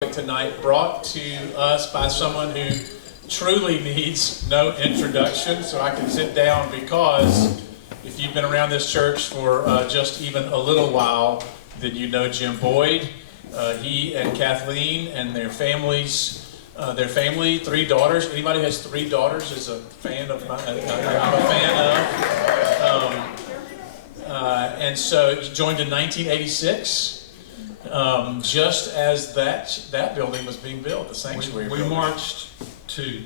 Tonight brought to us by someone who truly needs no introduction, so I can sit down, because if you've been around this church for just even a little while, then you know Jim Boyd. He and Kathleen and their families, three daughters. Anybody who has three daughters is a fan of mine. I'm a fan of. And so he joined in 1986. Just as that building was being built, the sanctuary. We marched to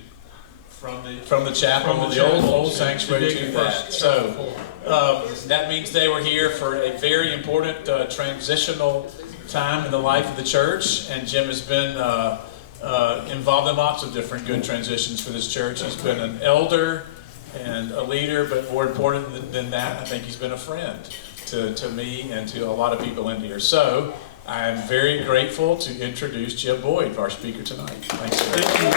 from the chapel, the old sanctuary to that. So that means they were here for a very important transitional time in the life of the church, and Jim has been involved in lots of different good transitions for this church. He's been an elder and a leader, but more important than that, I think he's been a friend to me and to a lot of people in here. So I am very grateful to introduce Jim Boyd, our speaker tonight. Thanks. Thank you.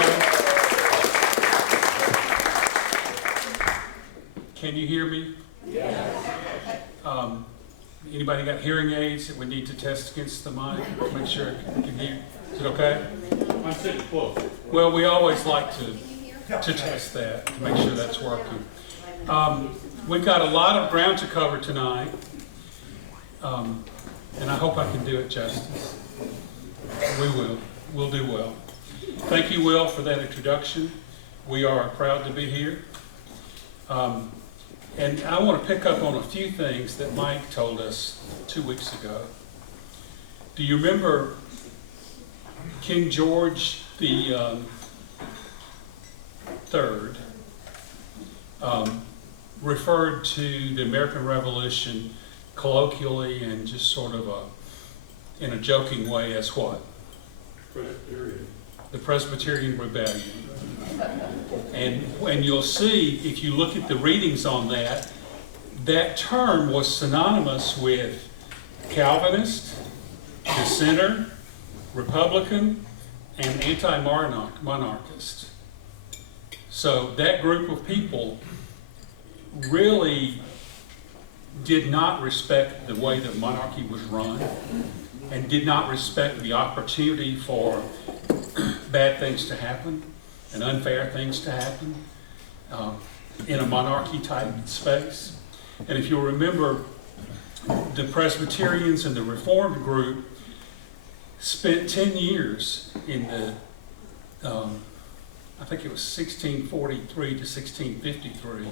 Can you hear me? Yes. Anybody got hearing aids that we need to test against the mic? Make sure it can hear. Is it okay? I'm sitting close. Well, we always like to test that, to make sure that's working. We've got a lot of ground to cover tonight. And I hope I can do it justice. We will. We'll do well. Thank you, Will, for that introduction. We are proud to be here. And I want to pick up on a few things that Mike told us 2 weeks ago. Do you remember King George the Third referred to the American Revolution colloquially and just sort of in a joking way as what? Presbyterian. The Presbyterian Rebellion. And you'll see, if you look at the readings on that, that term was synonymous with Calvinist, dissenter, Republican, and anti-monarchist. So that group of people really did not respect the way that monarchy was run, and did not respect the opportunity for bad things to happen and unfair things to happen in a monarchy type space. And if you'll remember, the Presbyterians and the Reformed group spent 10 years in the, I think it was 1643 to 1653,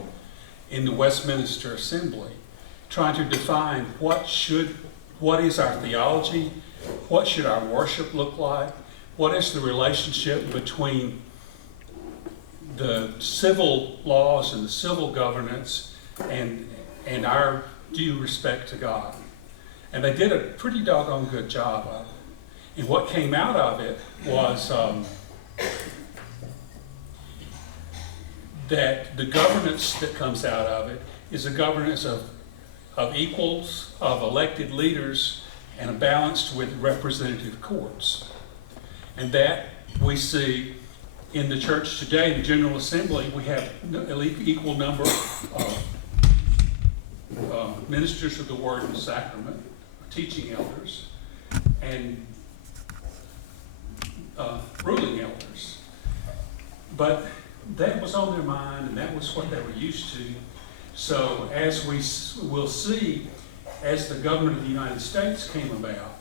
in the Westminster Assembly, trying to define what is our theology, what should our worship look like, what is the relationship between the civil laws and the civil governance and our due respect to God. And they did a pretty doggone good job of it. And what came out of it was that the governance that comes out of it is a governance of equals, of elected leaders, and a balanced with representative courts. And that we see in the church today, in the General Assembly, we have an equal number of ministers of the Word and Sacrament, teaching elders, and ruling elders. But that was on their mind, and that was what they were used to. So as we will see, as the government of the United States came about,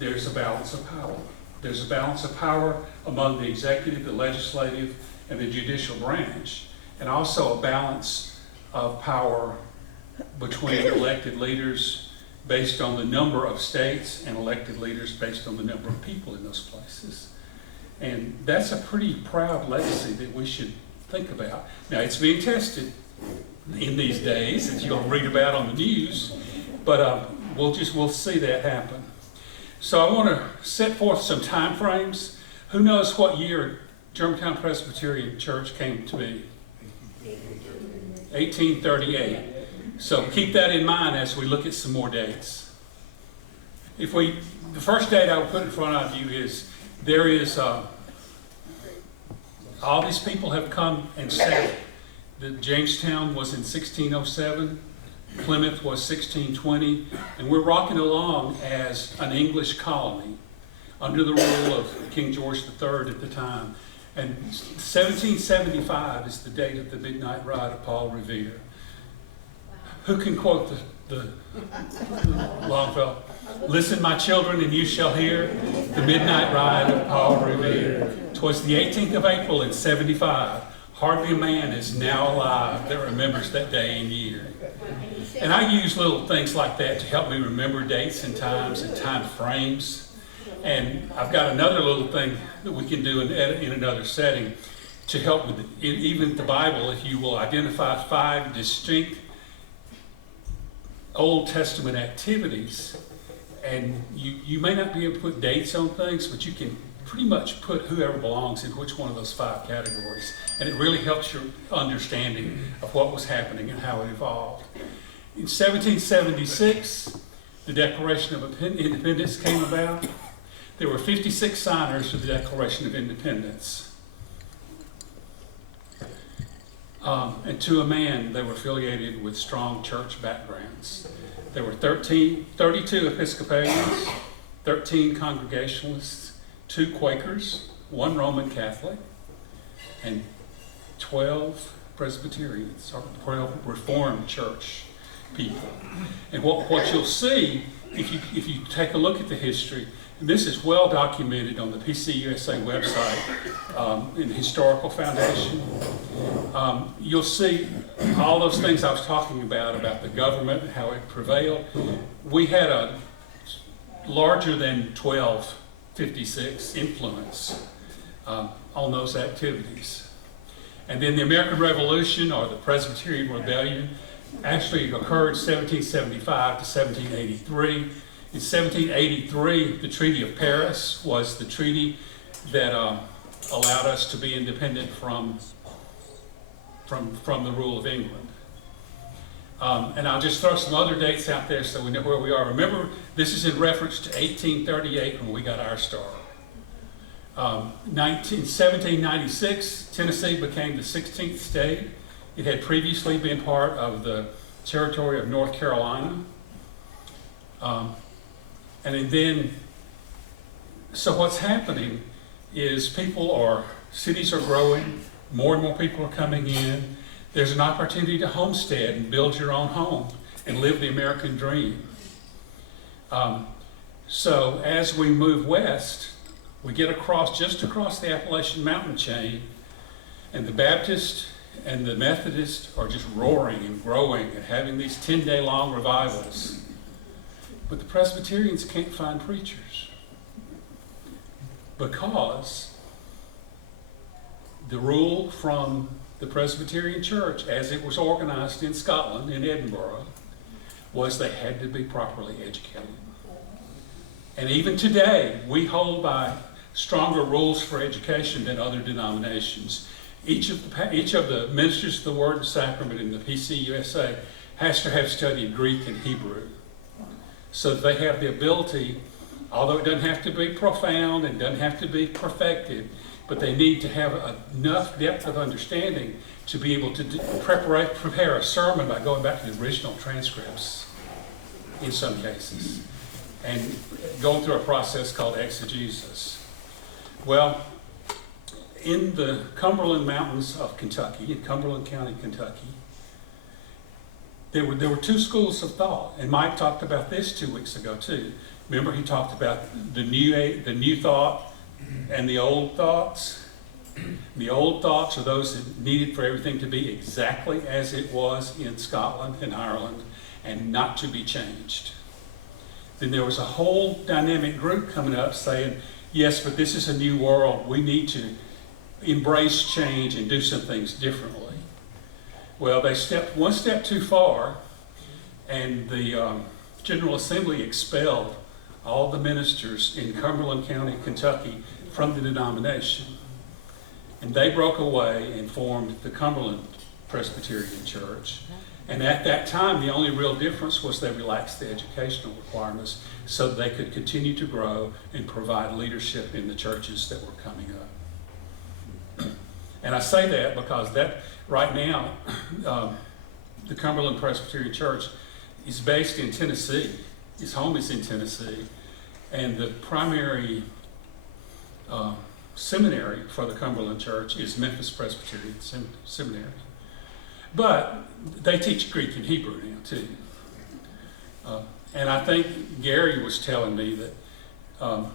there's a balance of power. There's a balance of power among the executive, the legislative, and the judicial branch, and also a balance of power between elected leaders based on the number of states and elected leaders based on the number of people in those places. And that's a pretty proud legacy that we should think about. Now, it's being tested in these days, as you'll read about on the news, but we'll see that happen. So I want to set forth some time frames. Who knows what year Germantown Presbyterian Church came to be? 1838. So keep that in mind as we look at some more dates. The first date I will put in front of you is, there is, all these people have come and said that Jamestown was in 1607, Plymouth was 1620, and we're rocking along as an English colony under the rule of King George III at the time. And 1775 is the date of the midnight ride of Paul Revere. Who can quote the Longfellow? Listen, my children, and you shall hear the midnight ride of Paul Revere. 'Twas the 18th of April in 75. Hardly a man is now alive that remembers that day and year. And I use little things like that to help me remember dates and times and time frames. And I've got another little thing that we can do in another setting to help with even the Bible. If you will identify 5 distinct Old Testament activities, and you may not be able to put dates on things, but you can pretty much put whoever belongs in which one of those 5 categories. And it really helps your understanding of what was happening and how it evolved. In 1776, the Declaration of Independence came about. There were 56 signers to the Declaration of Independence. And to a man, they were affiliated with strong church backgrounds. There were 32 Episcopalians, 13 Congregationalists, 2 Quakers, 1 Roman Catholic, and 12 Presbyterians, or 12 Reformed Church people. And what you'll see, if you take a look at the history, and this is well documented on the PCUSA website in the Historical Foundation, you'll see all those things I was talking about the government and how it prevailed. We had a larger than 1256 influence on those activities. And then the American Revolution, or the Presbyterian Rebellion, actually occurred 1775 to 1783. In 1783, the Treaty of Paris was the treaty that allowed us to be independent from the rule of England. And I'll just throw some other dates out there so we know where we are. Remember, this is in reference to 1838 when we got our star. 1796, Tennessee became the 16th state. It had previously been part of the territory of North Carolina. And then, so what's happening is cities are growing, more and more people are coming in. There's an opportunity to homestead and build your own home and live the American dream. So as we move west, we get just across the Appalachian Mountain chain, and the Baptist and the Methodist are just roaring and growing and having these 10-day long revivals. But the Presbyterians can't find preachers because the rule from the Presbyterian Church, as it was organized in Scotland, in Edinburgh, was they had to be properly educated. And even today, we hold by stronger rules for education than other denominations. Each of the ministers of the Word and Sacrament in the PCUSA has to have studied Greek and Hebrew, so that they have the ability, although it doesn't have to be profound and doesn't have to be perfected, but they need to have enough depth of understanding to be able to prepare a sermon by going back to the original transcripts in some cases, and going through a process called exegesis. Well, in the Cumberland Mountains of Kentucky, in Cumberland County, Kentucky, there were 2 schools of thought, and Mike talked about this 2 weeks ago too. Remember, he talked about the new thought and the old thoughts. The old thoughts are those that needed for everything to be exactly as it was in Scotland and Ireland and not to be changed. Then there was a whole dynamic group coming up saying, yes, but this is a new world. We need to embrace change and do some things differently. Well, they stepped one step too far, and the General Assembly expelled all the ministers in Cumberland County, Kentucky, from the denomination. And they broke away and formed the Cumberland Presbyterian Church. And at that time, the only real difference was they relaxed the educational requirements so that they could continue to grow and provide leadership in the churches that were coming up. And I say that because that right now, the Cumberland Presbyterian Church is based in Tennessee. His home is in Tennessee. And the primary seminary for the Cumberland Church is Memphis Presbyterian Seminary. But they teach Greek and Hebrew now too. And I think Gary was telling me that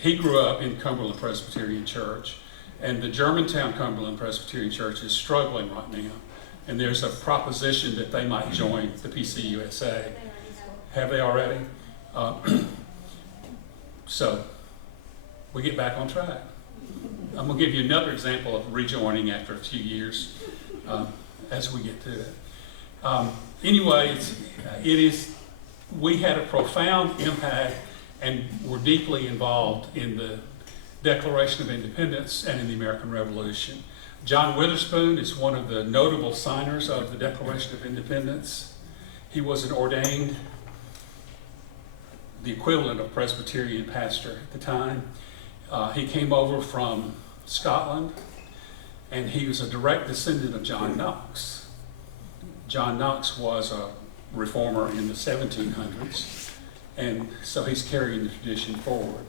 he grew up in Cumberland Presbyterian Church, and the Germantown Cumberland Presbyterian Church is struggling right now. And there's a proposition that they might join the PCUSA. Have they already? So we get back on track. I'm going to give you another example of rejoining after a few years as we get to it. Anyway, we had a profound impact and were deeply involved in the Declaration of Independence and in the American Revolution. John Witherspoon is one of the notable signers of the Declaration of Independence. He was an ordained, the equivalent of Presbyterian pastor at the time. He came over from Scotland, and he was a direct descendant of John Knox. John Knox was a reformer in the 1700s, and so he's carrying the tradition forward.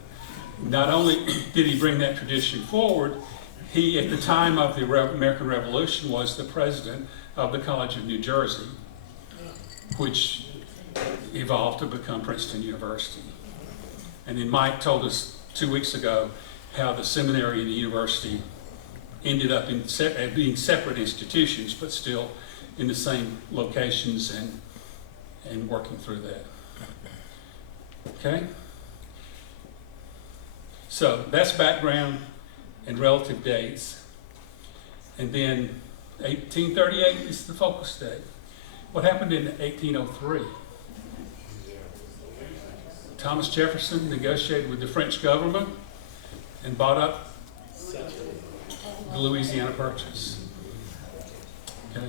Not only did he bring that tradition forward, he, at the time of the American Revolution, was the president of the College of New Jersey, which evolved to become Princeton University. And then Mike told us 2 weeks ago how the seminary and the university ended up in being separate institutions, but still in the same locations and working through that. Okay? So that's background and relative dates. And then 1838 is the focus date. What happened in 1803? Thomas Jefferson negotiated with the French government and bought up the Louisiana Purchase. Okay.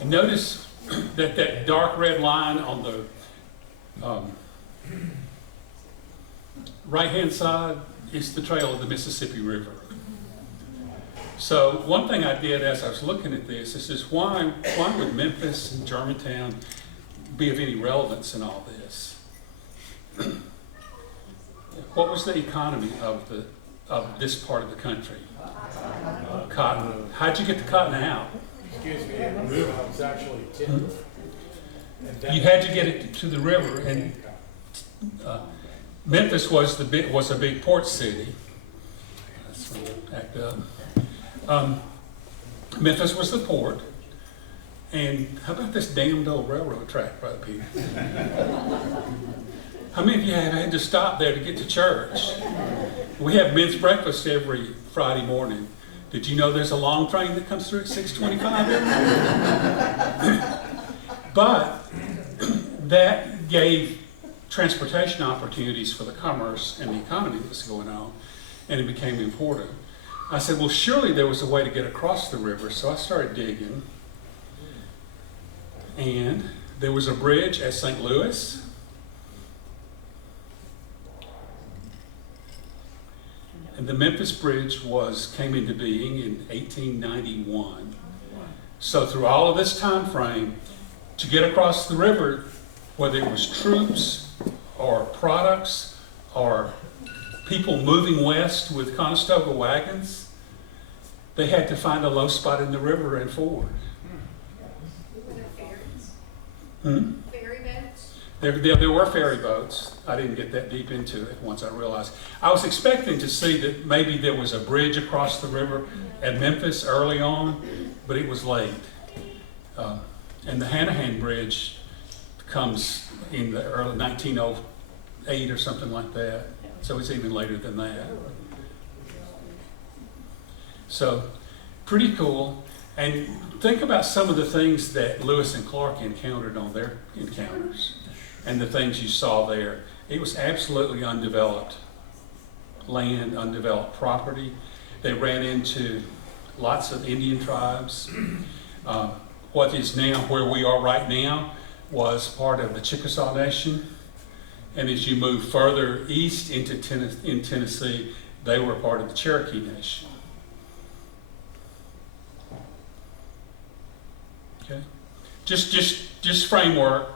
And notice that that dark red line on the right-hand side is the trail of the Mississippi River. So one thing I did as I was looking at this is why would Memphis and Germantown be of any relevance in all this? What was the economy of this part of the country? Cotton. How'd you get the cotton out? Excuse me, the river was actually timber. You had to get it to the river, and Memphis was a big port city. That's when I act up. Memphis was the port, and how about this damned old railroad track right up here? How many of you have had to stop there to get to church? We have men's breakfast every Friday morning. Did you know there's a long train that comes through at 6:25 every morning? But that gave transportation opportunities for the commerce and the economy that was going on, and it became important. I said, well, surely there was a way to get across the river, so I started digging. And there was a bridge at St. Louis. And the Memphis Bridge came into being in 1891. So through all of this time frame, to get across the river, whether it was troops or products or people moving west with Conestoga wagons, they had to find a low spot in the river and ford. Were there ferries? Hmm? Ferry boats? There were ferry boats. I didn't get that deep into it once I realized. I was expecting to see that maybe there was a bridge across the river at Memphis early on, but it was late. And the Hanahan Bridge comes in the early 1908 or something like that. So it's even later than that. So pretty cool. And think about some of the things that Lewis and Clark encountered on their encounters and the things you saw there. It was absolutely undeveloped land, undeveloped property. They ran into lots of Indian tribes. What is now, where we are right now, was part of the Chickasaw Nation. And as you move further east into Tennessee, they were part of the Cherokee Nation. Okay, just framework,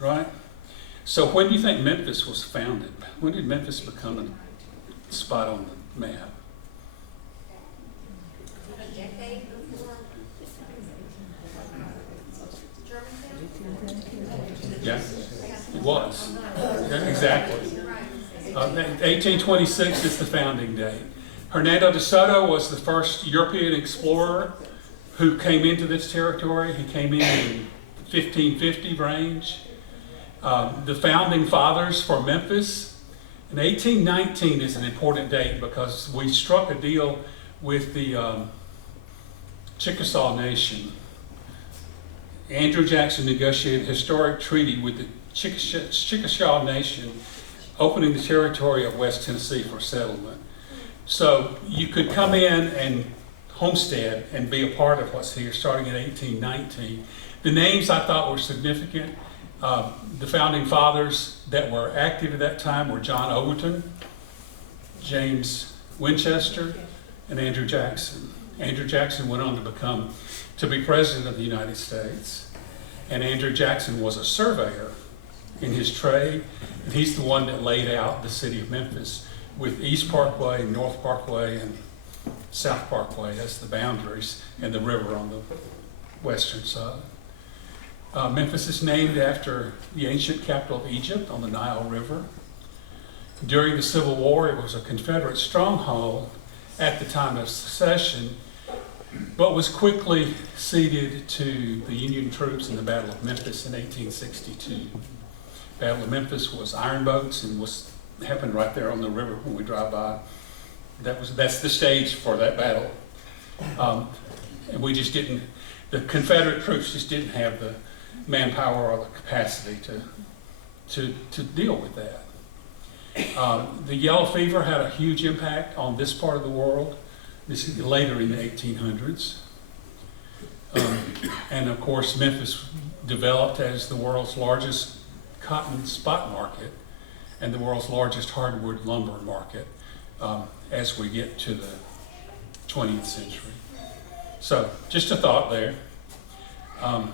right? So when do you think Memphis was founded? When did Memphis become a spot on the map? A decade before Germantown? Yeah, it was. Yeah, exactly. Right. 1826 is the founding date. Hernando de Soto was the first European explorer who came into this territory. He came in 1550 range. The founding fathers for Memphis. And 1819 is an important date because we struck a deal with the Chickasaw Nation. Andrew Jackson negotiated a historic treaty with the Chickasaw Nation, opening the territory of West Tennessee for settlement. So you could come in and homestead and be a part of what's here starting in 1819. The names I thought were significant. The founding fathers that were active at that time were John Overton, James Winchester, and Andrew Jackson. Andrew Jackson went on to be president of the United States. And Andrew Jackson was a surveyor in his trade. And he's the one that laid out the city of Memphis with East Parkway, North Parkway, and South Parkway as the boundaries, and the river on the western side. Memphis is named after the ancient capital of Egypt on the Nile River. During the Civil War, it was a Confederate stronghold at the time of secession, but was quickly ceded to the Union troops in the Battle of Memphis in 1862. Battle of Memphis was iron boats and happened right there on the river when we drive by. That's the stage for that battle. And the Confederate troops just didn't have the manpower or the capacity to deal with that. The yellow fever had a huge impact on this part of the world. This is later in the 1800s. And of course, Memphis developed as the world's largest cotton spot market and the world's largest hardwood lumber market as we get to the 20th century. So just a thought there. That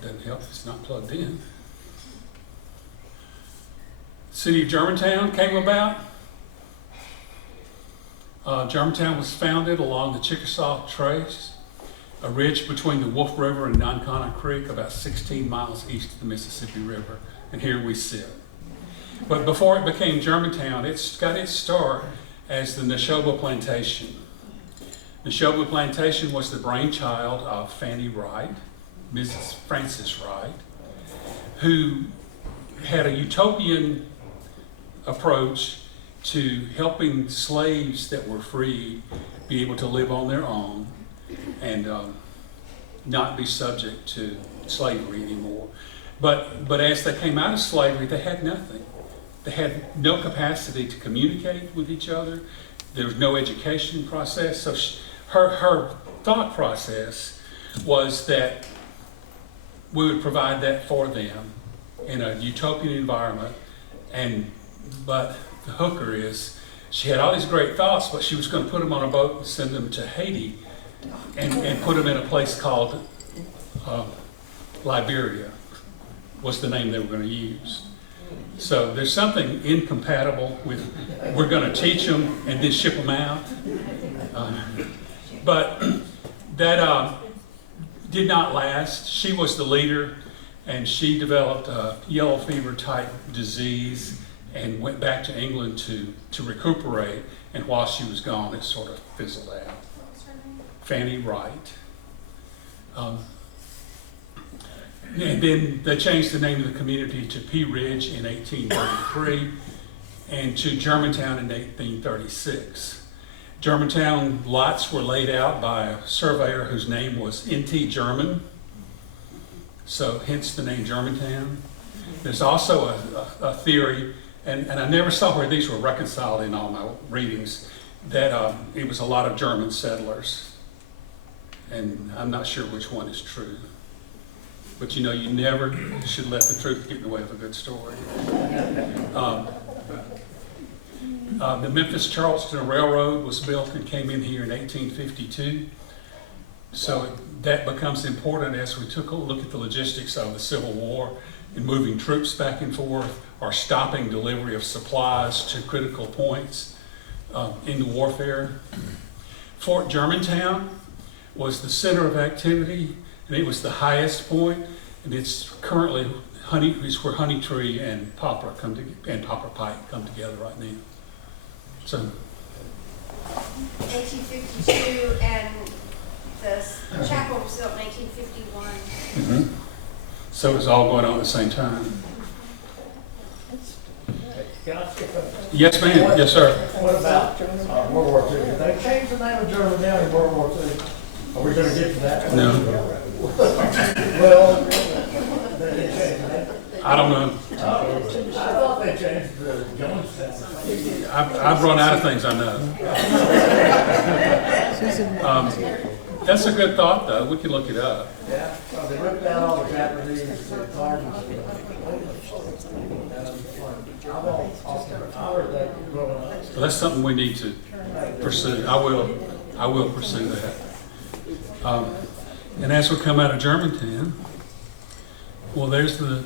doesn't help if it's not plugged in. City of Germantown came about. Germantown was founded along the Chickasaw Trace, a ridge between the Wolf River and Nonconnah Creek, about 16 miles east of the Mississippi River. And here we sit. But before it became Germantown, it got its start as the Neshoba Plantation. Neshoba Plantation was the brainchild of Fanny Wright, Mrs. Frances Wright, who had a utopian approach to helping slaves that were free be able to live on their own and not be subject to slavery anymore. But as they came out of slavery, they had nothing. They had no capacity to communicate with each other. There was no education process. So her thought process was that we would provide that for them in a utopian environment. But the hooker is, she had all these great thoughts, but she was going to put them on a boat and send them to Haiti and put them in a place called Liberia, was the name they were going to use. So there's something incompatible with, we're going to teach them and then ship them out. But that did not last. She was the leader, and she developed a yellow fever type disease and went back to England to recuperate. And while she was gone, it sort of fizzled out. What's her name? Fanny Wright. And then they changed the name of the community to Pea Ridge in 1833 and to Germantown in 1836. Germantown lots were laid out by a surveyor whose name was N.T. German, so hence the name Germantown. There's also a theory, and I never saw where these were reconciled in all my readings, that it was a lot of German settlers, and I'm not sure which one is true. But you know, you never should let the truth get in the way of a good story. The Memphis-Charleston Railroad was built and came in here in 1852. So that becomes important as we took a look at the logistics of the Civil War and moving troops back and forth or stopping delivery of supplies to critical points in the warfare. Fort Germantown was the center of activity, and it was the highest point, and it's currently it's where honey tree and poplar and poplar pike come together right now. So 1852, and the chapel was built in 1851. so it's all going on at the same time. Can I skip up? Yes, ma'am. Yes, sir. What about World War II? Did they change the name of Germantown in World War II? Are we gonna get to that? No, Well, they didn't change that. I don't know. I thought they changed the Jonestown. I've run out of things I know. That's a good thought, though. We can look it up. Yeah, so they ripped out all the Japanese gardens. I heard that growing up. So that's something we need to pursue. I will pursue that. And as we come out of Germantown, well, there's the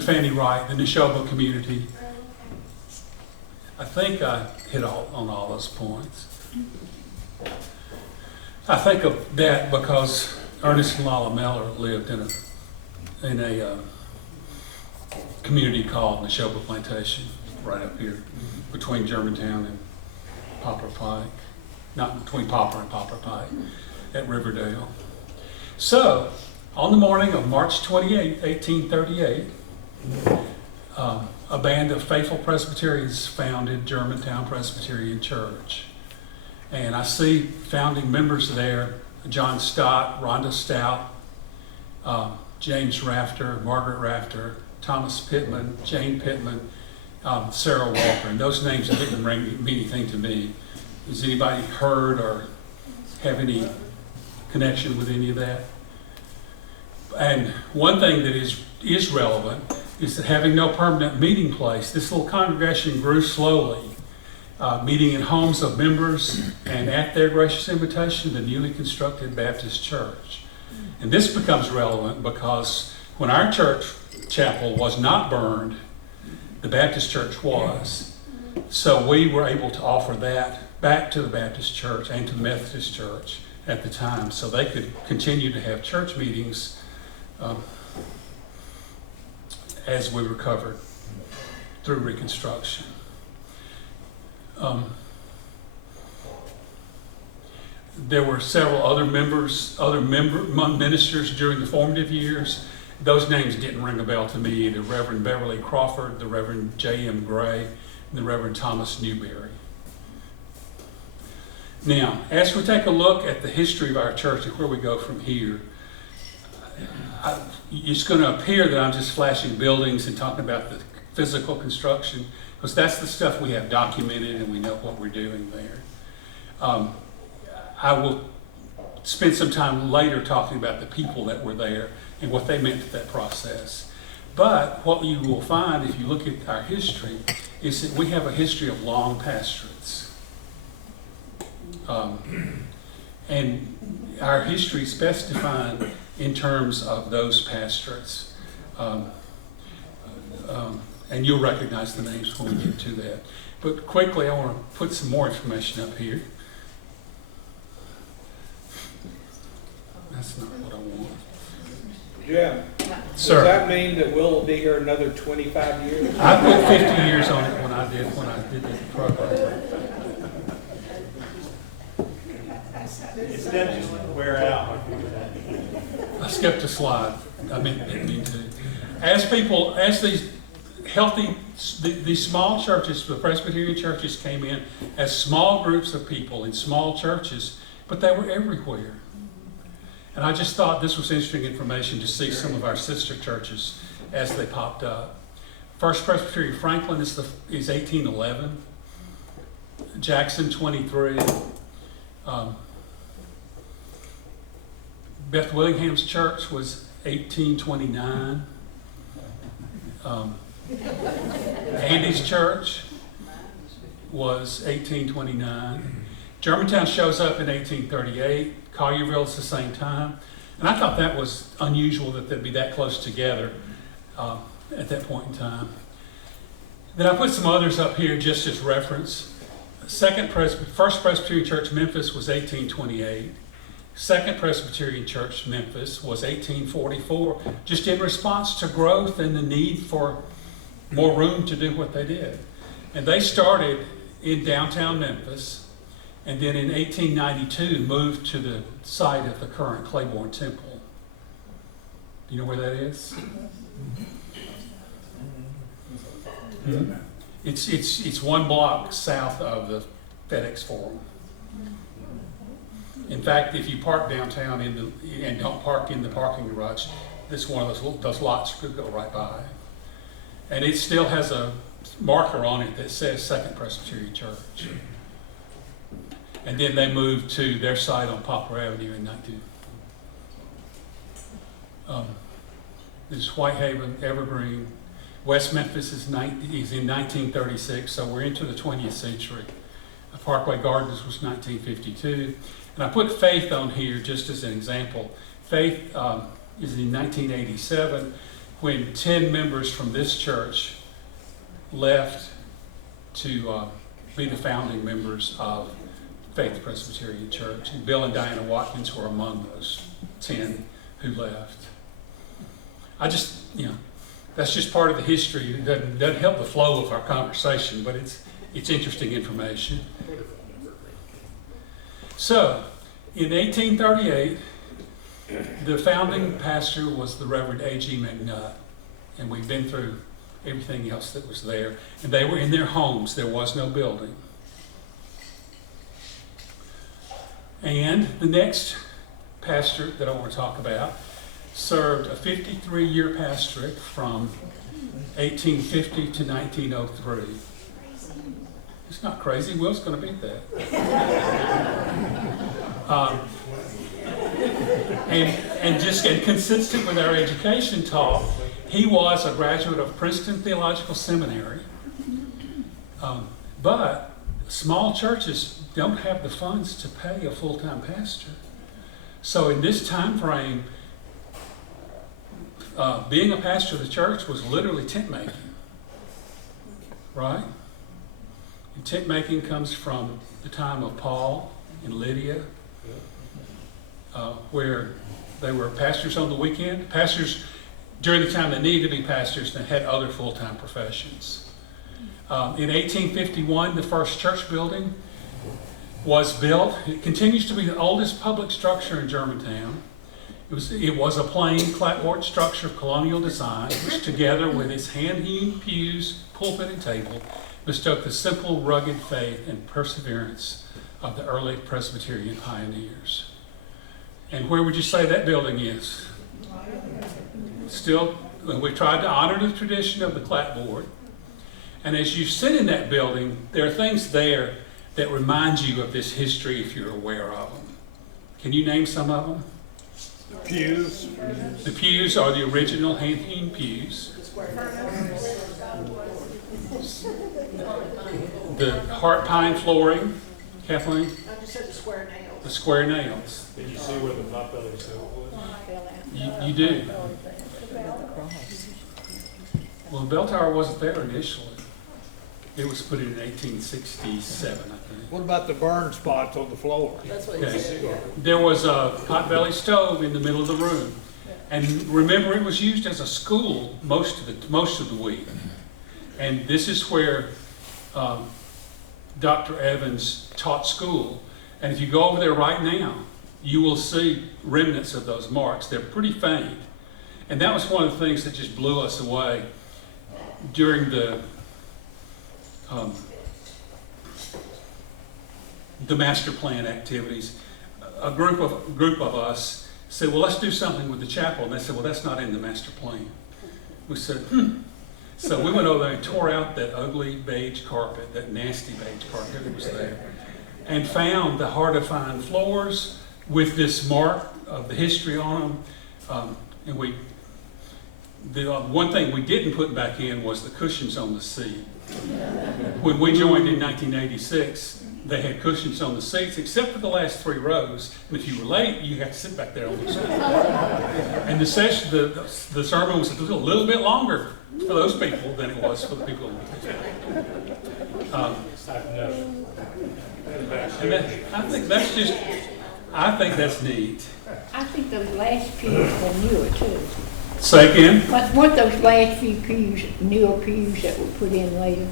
Fanny Wright, the Neshoba community. I think I hit on all those points. I think of that because Ernest and Lala Meller lived in a community called Neshoba Plantation, right up here between Germantown and Poplar Pike, not between Poplar and Poplar Pike, at Riverdale. So, on the morning of March 28, 1838, a band of faithful Presbyterians founded Germantown Presbyterian Church. And I see founding members there: John Stott, Rhonda Stout, James Rafter, Margaret Rafter, Thomas Pittman, Jane Pittman, Sarah Walker. And those names didn't mean anything to me. Has anybody heard or have any connection with any of that? And one thing that is relevant is that having no permanent meeting place, this little congregation grew slowly, meeting in homes of members and at their gracious invitation, the newly constructed Baptist church. And this becomes relevant because when our church chapel was not burned, the Baptist church was. So we were able to offer that back to the Baptist church and to the Methodist church at the time, so they could continue to have church meetings as we recovered through Reconstruction. There were several other ministers during the formative years. Those names didn't ring a bell to me either. Reverend Beverly Crawford, the Reverend J.M. Gray, and the Reverend Thomas Newberry. Now, as we take a look at the history of our church and where we go from here, it's going to appear that I'm just flashing buildings and talking about the physical construction, because that's the stuff we have documented and we know what we're doing there. I will spend some time later talking about the people that were there and what they meant to that process. But what you will find if you look at our history is that we have a history of long pastorates. And our history is best defined in terms of those pastorates. And you'll recognize the names when we get to that. But quickly, I want to put some more information up here. That's not what I want. Jim, Sir, does that mean that we'll be here another 25 years? I put 50 years on it when I did the program. It's not just wear out. I skipped a slide. I didn't mean to. As these these small churches, the Presbyterian churches came in as small groups of people in small churches, but they were everywhere. And I just thought this was interesting information to see some of our sister churches as they popped up. First Presbyterian Franklin is 1811. Jackson 23. Beth Willingham's church was 1829. Andy's church was 1829. Germantown shows up in 1838. Collierville at the same time. And I thought that was unusual that they'd be that close together at that point in time. Then I put some others up here just as reference. First Presbyterian Church Memphis was 1828. Second Presbyterian Church Memphis was 1844, just in response to growth and the need for more room to do what they did. And they started in downtown Memphis, and then in 1892 moved to the site of the current Claiborne Temple. Do you know where that is? Mm-hmm. It's 1 block south of the FedEx Forum. In fact, if you park downtown and don't park in the parking garage, this one of those lots could go right by. And it still has a marker on it that says Second Presbyterian Church. And then they moved to their site on Poplar Avenue in 19. There's Whitehaven, Evergreen. West Memphis is in 1936, so we're into the 20th century. Parkway Gardens was 1952. And I put Faith on here just as an example. Faith is in 1987 when 10 members from this church left to be the founding members of Faith Presbyterian Church. And Bill and Diana Watkins were among those 10 who left. That's just part of the history. It doesn't help the flow of our conversation, but it's interesting information. So, in 1838, the founding pastor was the Reverend A.G. McNutt, and we've been through everything else that was there. And they were in their homes. There was no building. And the next pastor that I want to talk about served a 53-year pastorate from 1850 to 1903. It's not crazy. Will's going to beat that. And consistent with our education talk, he was a graduate of Princeton Theological Seminary. But small churches don't have the funds to pay a full-time pastor. So in this time frame, being a pastor of the church was literally tent making, right? And tent making comes from the time of Paul and Lydia, where they were pastors on the weekend. Pastors, during the time they needed to be pastors, they had other full-time professions. In 1851, the first church building was built. It continues to be the oldest public structure in Germantown. It was a plain clapboard structure of colonial design, which together with its hand-hewn pews, pulpit, and table, bestowed the simple, rugged faith and perseverance of the early Presbyterian pioneers. And where would you say that building is? Still, we tried to honor the tradition of the clapboard. And as you sit in that building, there are things there that remind you of this history if you're aware of them. Can you name some of them? Pews. The pews are the original hand-hewn pews. The heart pine flooring, Kathleen? I just said the square nails. The square nails. Did you see where the Potbelly stove was? You do. Well, the bell tower wasn't there initially. It was put in 1867, I think. What about the burn spots on the floor? That's what he Okay. said. There was a potbelly stove in the middle of the room. And remember, it was used as a school most of the week. And this is where Dr. Evans taught school. And if you go over there right now, you will see remnants of those marks. They're pretty faint. And that was one of the things that just blew us away during the master plan activities. A group of us said, well, let's do something with the chapel. And they said, well, that's not in the master plan. We said, So we went over there and tore out that ugly beige carpet, that nasty beige carpet that was there, and found the hard-to-find floors with this mark of the history on them. And the one thing we didn't put back in was the cushions on the seat. When we joined in 1986, They had cushions on the seats, except for the last 3 rows. And if you were late, you had to sit back there on the seat. And the session, the sermon was a little bit longer for those people than it was for the people in the and that, I think that's neat. I think those last pews were newer too. Say again? But weren't those last few pews newer pews that were put in later?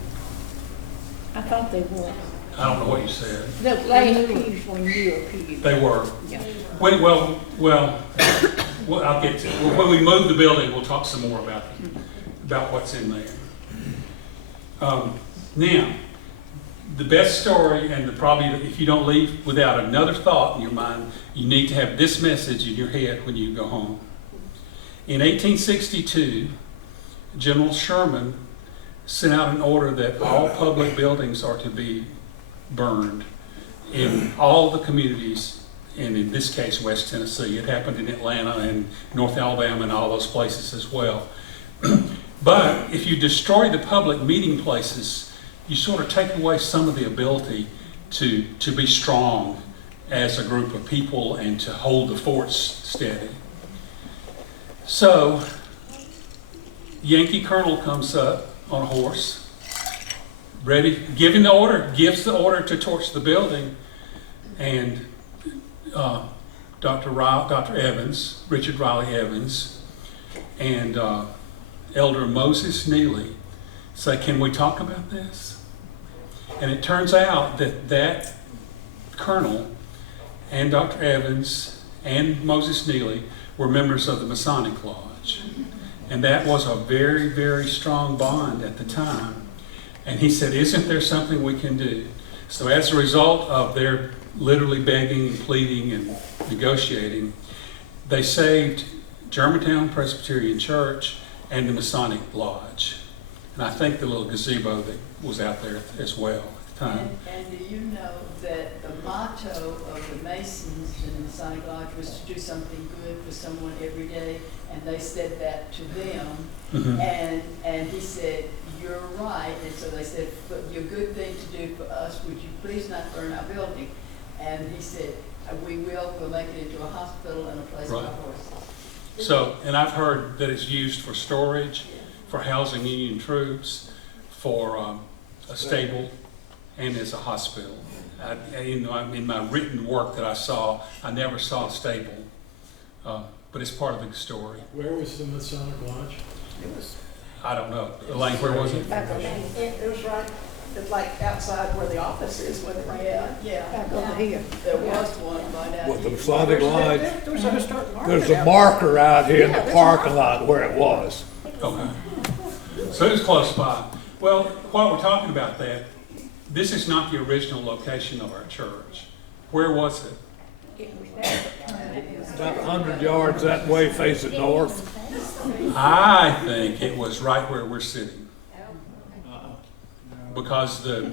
I thought they were. I don't know what you said. The last pews were newer pews. They were. Yeah. Well, I'll get to it. When we move the building, we'll talk some more about what's in there. Now, the best story, and probably if you don't leave without another thought in your mind, you need to have this message in your head when you go home. In 1862, General Sherman sent out an order that all public buildings are to be burned in all the communities, and in this case, West Tennessee. It happened in Atlanta and North Alabama and all those places as well. But if you destroy the public meeting places, you sort of take away some of the ability to be strong as a group of people and to hold the forts steady. So, Yankee Colonel comes up on a horse, ready, gives the order to torch the building, and Dr. Evans, Richard Riley Evans, and Elder Moses Neely say, "Can we talk about this?" And it turns out that colonel and Dr. Evans and Moses Neely were members of the Masonic Lodge. And that was a very, very strong bond at the time. And he said, "Isn't there something we can do?" So as a result of their literally begging and pleading and negotiating, they saved Germantown Presbyterian Church and the Masonic Lodge. And I think the little gazebo that was out there as well at the time. And do you know that the motto of the Masons in the Masonic Lodge was to do something good for someone every day, and they said that to them. Mm-hmm. And he said, "You're right." And so they said, "But your good thing to do for us, would you please not burn our building?" And he said, "We will. We'll make it into a hospital and a place for Right. our horses." So, and I've heard that it's used for storage, for housing Union troops, for a stable, and as a hospital. In my written work that I saw, I never saw a stable, but it's part of the story. Where was the Masonic Lodge? I don't know. Elaine, where was it? It was right, it's like outside where the office is, with right there. Yeah, Back over here. there was one by down With the here. Masonic Lodge, There's a historic market there's a out marker out here in Yeah, the there's a parking marker. lot where it was. Okay. So it was close by. Well, while we're talking about that, this is not the original location of our church. Where was it? It was there. About 100 yards that way facing north. I think it was right where we're sitting. Because the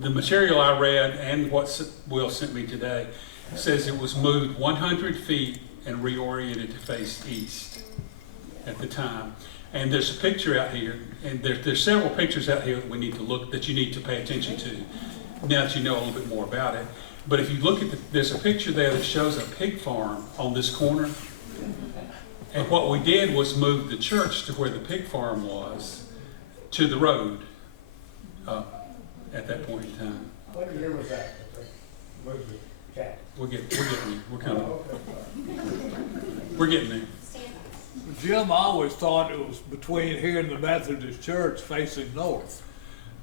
material I read and what Will sent me today says it was moved 100 feet and reoriented to face east at the time. And there's a picture out here, and there's several pictures out here that you need to pay attention to now that you know a little bit more about it. But if you look at there's a picture there that shows a pig farm on this corner. And what we did was move the church to where the pig farm was, to the road at that point in time. What year was that? Where's the cat? We're getting there. We're coming. We're getting there. Jim always thought it was between here and the Methodist Church facing north.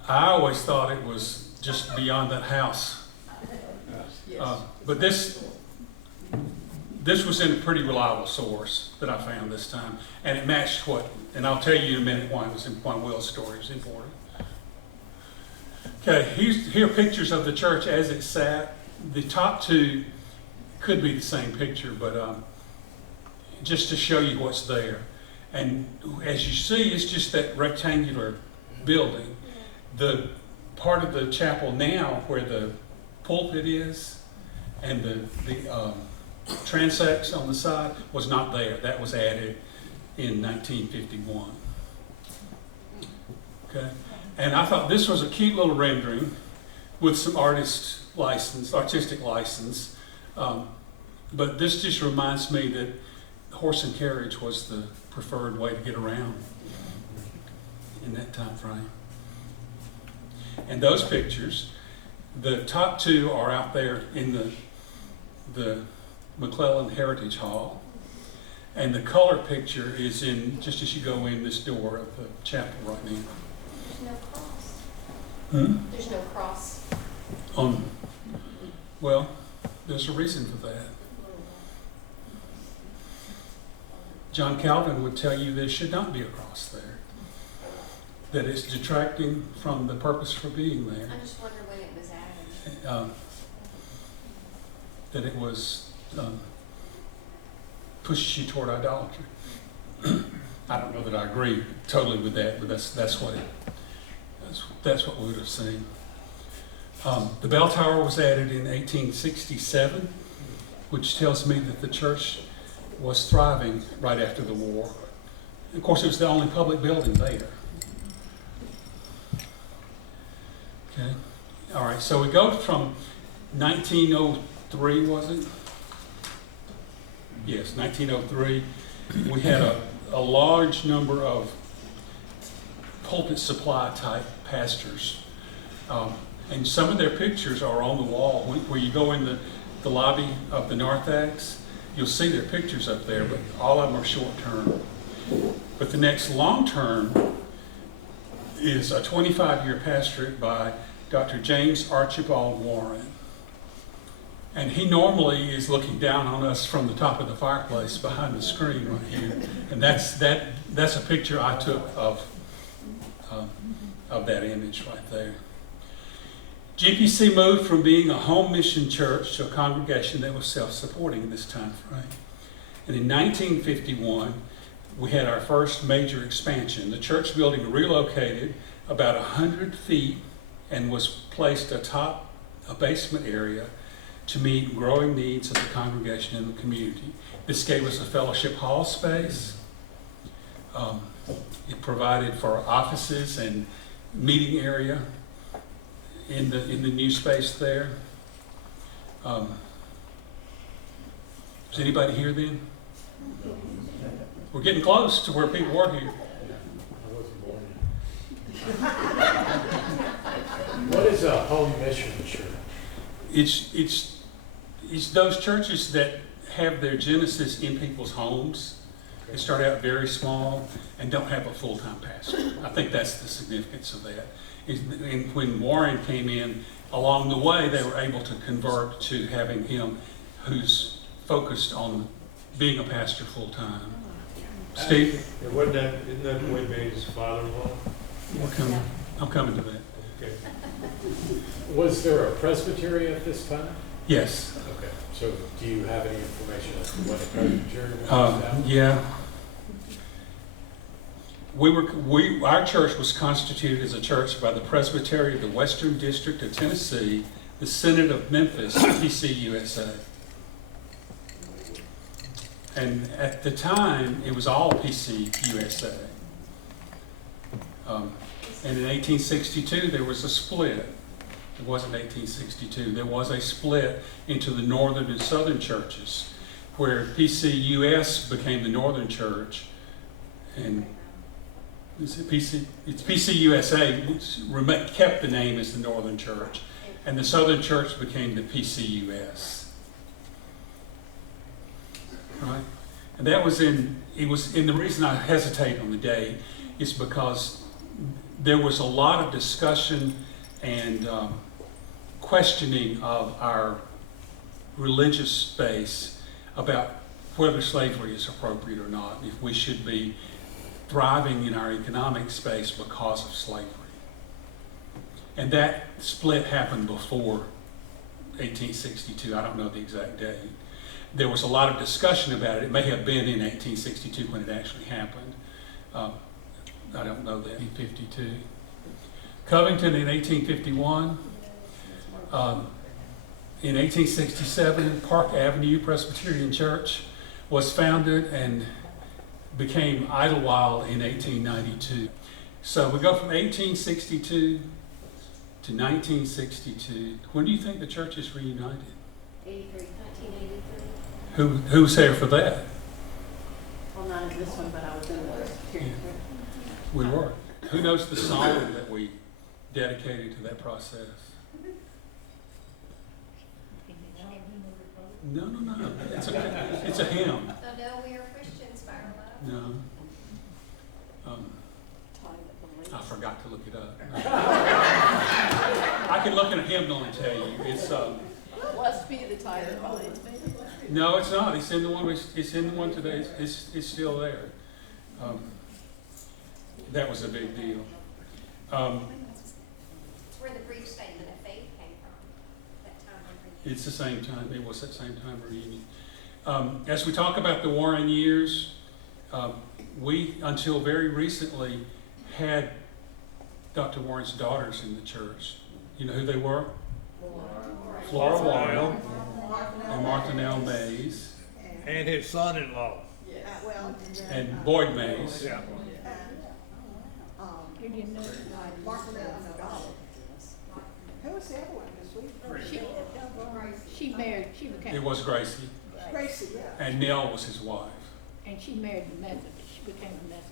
I always thought it was just beyond that house. But this was in a pretty reliable source that I found this time, and it matched and I'll tell you in a minute why Will's story is important. Okay, here are pictures of the church as it sat. The top two could be the same picture, but just to show you what's there. And as you see, it's just that rectangular building. The part of the chapel now where the pulpit is and the transects on the side was not there. That was added in 1951. Okay, and I thought this was a cute little rendering with some artistic license. But this just reminds me that horse and carriage was the preferred way to get around in that time frame. And those pictures, the top two are out there in the McClellan Heritage Hall. And the color picture is in, just as you go in this door of the chapel right now. There's no cross. Hmm? There's no cross. Well, there's a reason for that. John Calvin would tell you there should not be a cross there. That it's detracting from the purpose for being there. I just wonder when it was added. That it was pushes you toward idolatry. I don't know that I agree totally with that, but that's what we would have seen. The bell tower was added in 1867, which tells me that the church was thriving right after the war. Of course, it was the only public building there. Okay. All right, so we go from 1903, was it? Yes, 1903. We had a large number of pulpit supply type pastors. And some of their pictures are on the wall. Where you go in the lobby of the narthex, you'll see their pictures up there, but all of them are short term. But the next long term is a 25-year pastorate by Dr. James Archibald Warren. And he normally is looking down on us from the top of the fireplace behind the screen right here. And that's a picture I took of that image right there. GPC moved from being a home mission church to a congregation that was self-supporting in this time frame. And in 1951, we had our first major expansion. The church building relocated about 100 feet and was placed atop a basement area to meet growing needs of the congregation and the community. This gave us a fellowship hall space. It provided for offices and meeting area in the new space there. Is anybody here then? We're getting close to where people were here. I wasn't born yet. What is a home mission church? It's those churches that have their genesis in people's homes. They start out very small and don't have a full-time pastor. I think that's the significance of that. And when Warren came in, along the way, they were able to convert to having him who's focused on being a pastor full-time. Steve? Isn't that the way May's father-in-law? I'm coming to that. Okay. Was there a Presbyterian at this time? Yes. Okay. So do you have any information as to when a Presbyterian was established? Yeah. Our church was constituted as a church by the Presbytery of the Western District of Tennessee, the Synod of Memphis, PCUSA. And at the time, it was all PCUSA. And in 1862, there was a split. It wasn't 1862. There was a split into the northern and southern churches, where PCUS became the northern church, and it's PCUSA, which kept the name as the northern church, and the southern church became the PCUS. Right? And that was and the reason I hesitate on the date is because there was a lot of discussion and questioning of our religious space about whether slavery is appropriate or not, if we should be thriving in our economic space because of slavery. And that split happened before 1862. I don't know the exact date. There was a lot of discussion about it. It may have been in 1862 when it actually happened. I don't know that. 1852. Covington in 1851. In 1867, Park Avenue Presbyterian Church was founded and became Idlewild in 1892. So we go from 1862 to 1962. When do you think the churches reunited? 1983. Who was there for that? Well, not in this one, but I was in the Presbyterian. We were. Who knows the song that we dedicated to that process? No. It's a hymn. So no, we are Christians, fire love. No. I forgot to look it up. I can look in a hymnal and tell you. It's Must be the title of it. no, it's not. It's in the one. It's in the one today. It's still there. That was a big deal. It's where the brief statement of faith came from, that time of reunion. It's the same time. It was that same time reunion. As we talk about the Warren years, we until very recently had Dr. Warren's daughters in the church. You know who they were? Flora Warren and Martha Nell Mays And his son-in-law. Well, and Boyd Mays. Yeah. Did you know? who was the other one this week? She married, she became. It was Gracie, Gracie, yeah. and Nell was his wife. And she married the Methodist, she became a Methodist.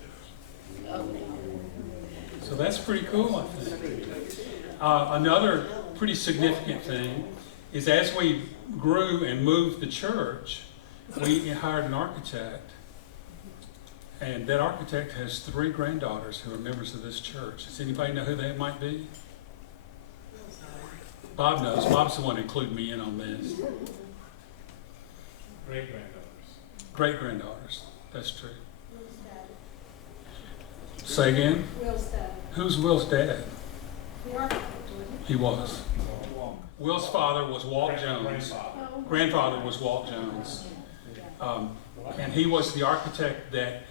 So that's pretty cool, I think. Another pretty significant thing is as we grew and moved the church, we hired an architect. And that architect has 3 granddaughters who are members of this church. Does anybody know who they might be? Bob knows. Bob's the one who included me in on this. Great-granddaughters. Great-granddaughters. That's true. Say again? Will's dad. Who's Will's dad? The architect, wasn't He was. Will's father was Walt Jones. Grandfather. Grandfather was Walt Jones. And he was the architect that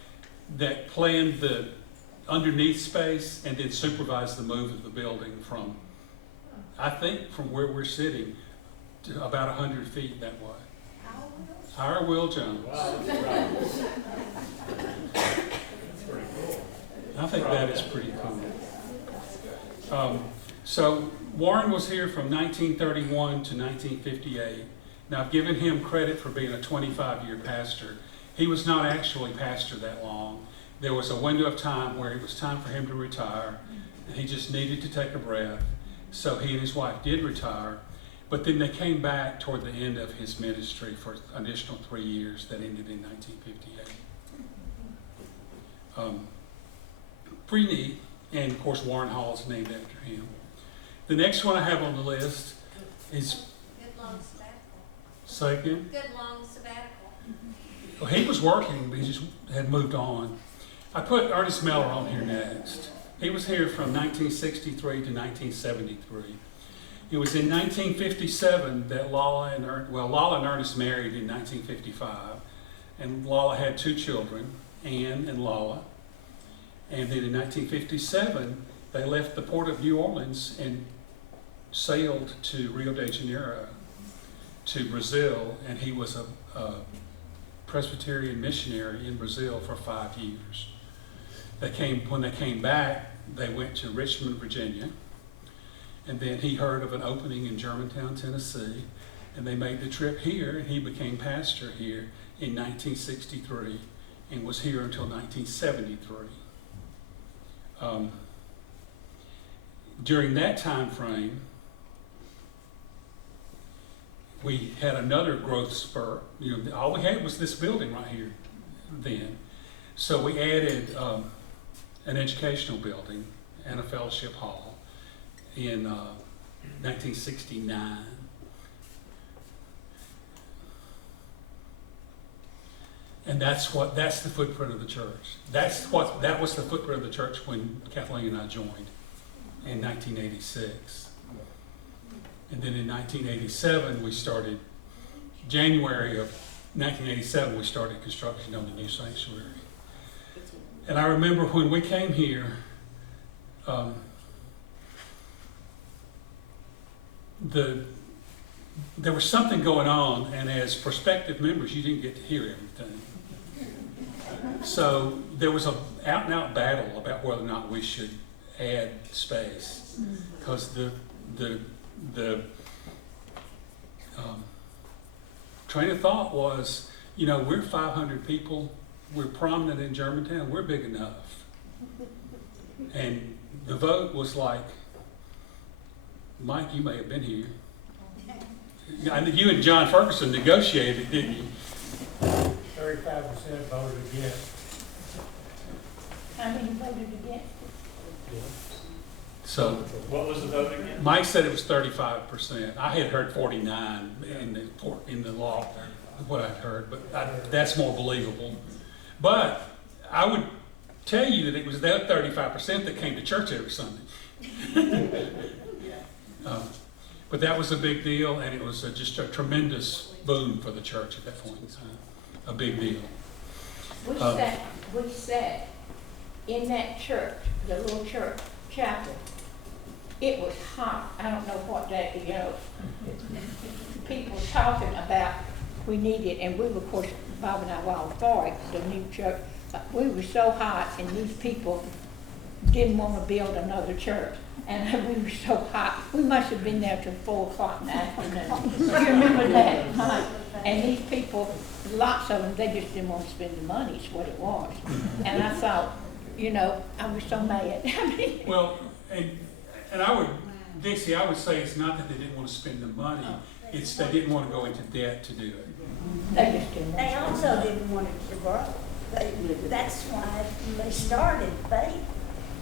planned the underneath space and then supervised the move of the building from, I think, from where we're sitting to about 100 feet that way. Our Will Jones. I think that is pretty cool. So Warren was here from 1931 to 1958. Now, I've given him credit for being a 25-year pastor. He was not actually pastor that long. There was a window of time where it was time for him to retire, and he just needed to take a breath. So he and his wife did retire, but then they came back toward the end of his ministry for an additional 3 years that ended in 1958. Pretty neat, and of course Warren Hall is named after him. The next one I have on the list is, Good long sabbatical. say again? Good long sabbatical. Well, he was working, but he just had moved on. I put Ernest Miller on here next. He was here from 1963 to 1973. It was in 1957 that Lala and Ernest married in 1955, and Lala had 2 children, Ann and Lala. And then in 1957, they left the port of New Orleans and sailed to Rio de Janeiro, to Brazil, and he was a Presbyterian missionary in Brazil for 5 years. When they came back, they went to Richmond, Virginia, and then he heard of an opening in Germantown, Tennessee, and they made the trip here, and he became pastor here in 1963 and was here until 1973. During that time frame, we had another growth spurt. All we had was this building right here then. So we added an educational building and a fellowship hall in 1969. And that's the footprint of the church. That was the footprint of the church when Kathleen and I joined in 1986. And then in 1987, January of 1987, we started construction on the new sanctuary. And I remember when we came here, there was something going on, and as prospective members, you didn't get to hear everything. So there was an out-and-out battle about whether or not we should add space. Because the train of thought was, you know, we're 500 people, we're prominent in Germantown, we're big enough. And the vote was like, Mike, you may have been here. I think you and John Ferguson negotiated, didn't you? 35% voted against. How many voted against? So What was the vote again? Mike said it was 35%. I had heard 49 in the law, what I'd heard, but that's more believable. But I would tell you that it was that 35% that came to church every Sunday. But that was a big deal, and it was just a tremendous boom for the church at that point in time. A big deal. We sat in that church, the little church, chapel. It was hot. I don't know what that, you know, people talking about we needed, and we were, of course, Bob and I were all for it, the new church. We were so hot, and these people didn't want to build another church. And we were so hot. We must have been there till 4 o'clock in the afternoon. You remember that? Huh? And these people, lots of them, they just didn't want to spend the money, is what it was. And I thought, you know, I was so mad. I mean, Well, and I would, Dixie, I would say it's not that they didn't want to spend the money, it's they didn't want to go into debt to do it. they just didn't want They to. also didn't want it to grow. That's why they started Faith,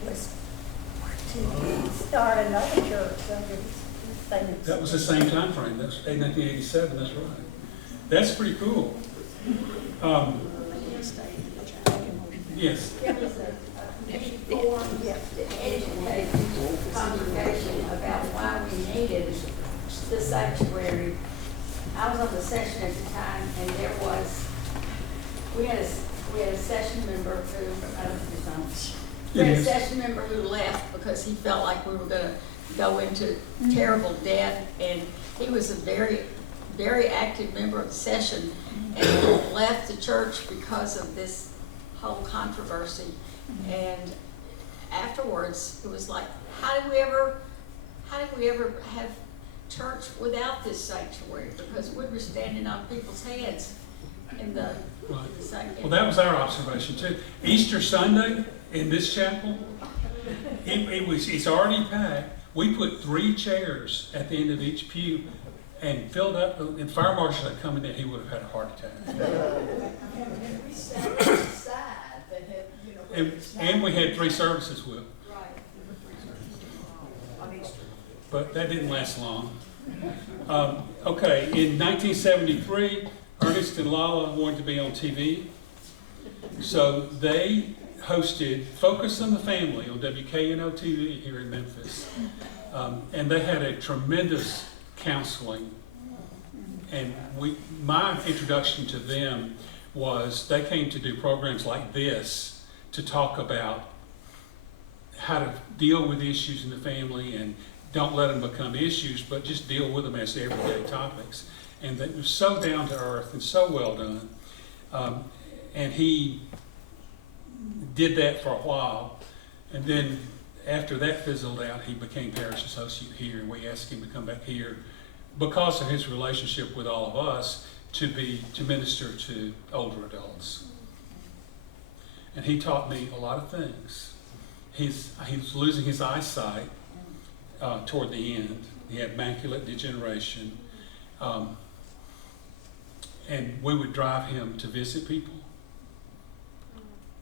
was to start another church under this thing. That was the same time frame. That's 1987, that's right. That's pretty cool. Yes. There was a before to educate the congregation about why we needed the sanctuary. I was on the session at the time, and we had a session member who, I don't think it's on. We had a session member who left because he felt like we were gonna go into terrible debt, and he was a very, very active member of the session, and left the church because of this whole controversy. And afterwards, it was like, how did we ever have church without this sanctuary? Because we were standing on people's heads in the sanctuary. Well, that was our observation too. Easter Sunday in this chapel, it's already packed. We put 3 chairs at the end of each pew and filled up, and fire marshal had come in there, he would have had a heart attack. And we had 3 services, Will. But that didn't last long. Okay, in 1973, Ernest and Lala wanted to be on TV. So they hosted Focus on the Family on WKNO TV here in Memphis. And they had a tremendous counseling. And my introduction to them was they came to do programs like this to talk about how to deal with issues in the family and don't let them become issues, but just deal with them as everyday topics. And they were so down to earth and so well done. And he did that for a while. And then after that fizzled out, he became parish associate here, and we asked him to come back here because of his relationship with all of us to minister to older adults. And he taught me a lot of things. He was losing his eyesight toward the end. He had macular degeneration. And we would drive him to visit people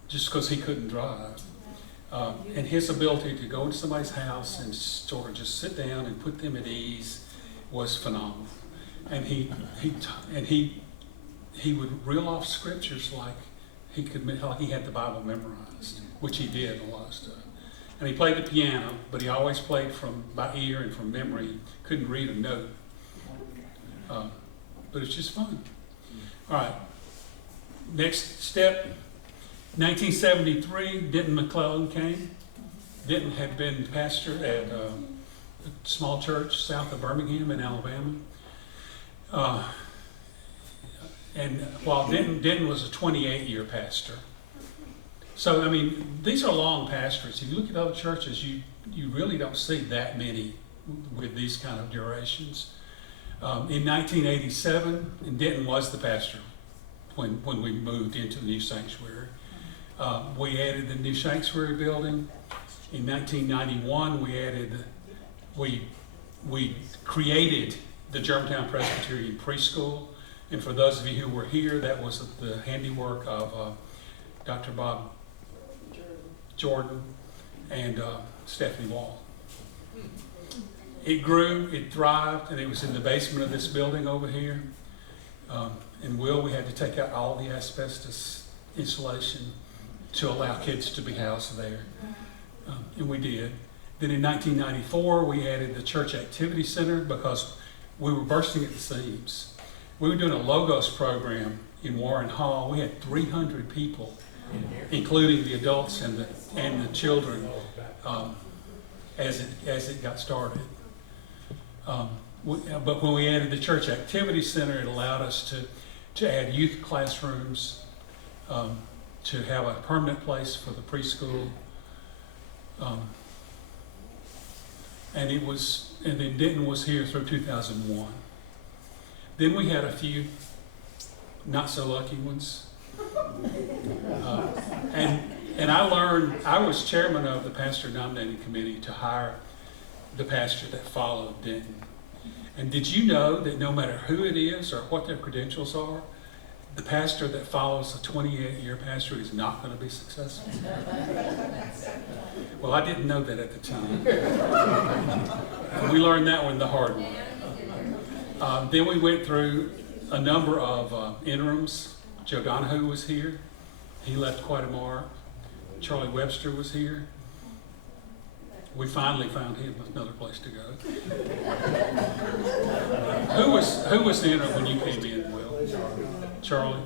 just because he couldn't drive. And his ability to go into somebody's house and sort of just sit down and put them at ease was phenomenal. And he would reel off scriptures like he had the Bible memorized, which he did a lot of stuff. And he played the piano, but he always played by ear and from memory. He couldn't read a note. But it's just fun. All right. Next step, 1973, Denton McClellan came. Denton had been pastor at a small church south of Birmingham in Alabama. And while Denton was a 28-year pastor, So, I mean, these are long pastorates. If you look at other churches, you really don't see that many with these kind of durations. In 1987, and Denton was the pastor when we moved into the new sanctuary. We added the new sanctuary building. In 1991, we created the Germantown Presbyterian preschool. And for those of you who were here, that was the handiwork of Dr. Bob Jordan and Stephanie Wall. It grew, it thrived, and it was in the basement of this building over here. We had to take out all the asbestos insulation to allow kids to be housed there. And we did. Then in 1994, we added the Church Activity Center because we were bursting at the seams. We were doing a Logos program in Warren Hall. We had 300 people, including the adults and the children, as it got started. But when we added the Church Activity Center, it allowed us to add youth classrooms, to have a permanent place for the preschool. And then Denton was here through 2001. Then we had a few not so lucky ones. And I was chairman of the pastor nominating committee to hire the pastor that followed Denton. And did you know that no matter who it is or what their credentials are, the pastor that follows a 28-year pastor is not going to be successful? Well, I didn't know that at the time. We learned that one the hard way. Then we went through a number of interims. Joe Donahue was here. He left quite a mark. Charlie Webster was here. We finally found him another place to go. Who was the interim when you came in, Will? Charlie?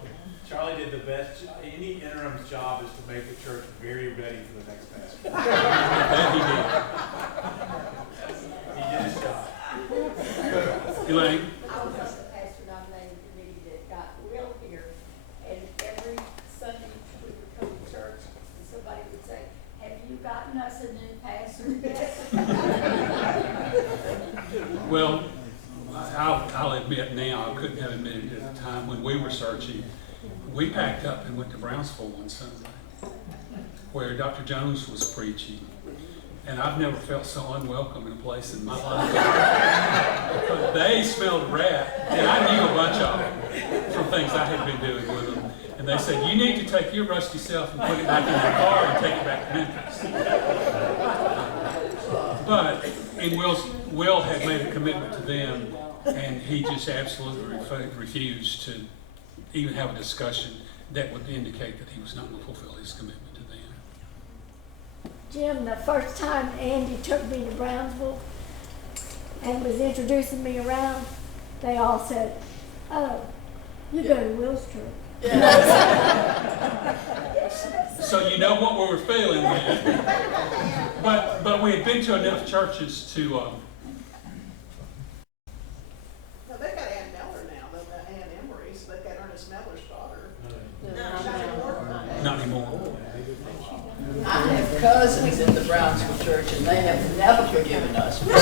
Charlie did the best. Any interim's job is to make the church very ready for the next pastor. That He did his job. he did. Elaine? I was on the pastor nominating committee that got Will here, and every Sunday we would come to church, and somebody would say, "Have you gotten us a new pastor yet?" Well, I'll admit now, I couldn't have admitted it at the time when we were searching. We packed up and went to Brownsville one Sunday, where Dr. Jones was preaching. And I've never felt so unwelcome in a place in my life. But they smelled rat, and I knew a bunch of them from things I had been doing with them. And they said, "You need to take your rusty self and put it back in your car and take it back to Memphis." But Will had made a commitment to them, and he just absolutely refused to even have a discussion that would indicate that he was not going to fulfill his commitment to them. Jim, the first time Andy took me to Brownsville and was introducing me around, they all said, "Oh, you go to Will's church." So you know what we were feeling then. But we had been to enough churches to No, they've got Ann Miller now, the Ann Emery, so they've got Ernest Miller's daughter. not anymore. I have cousins in the Brownsville church, and they have never forgiven us for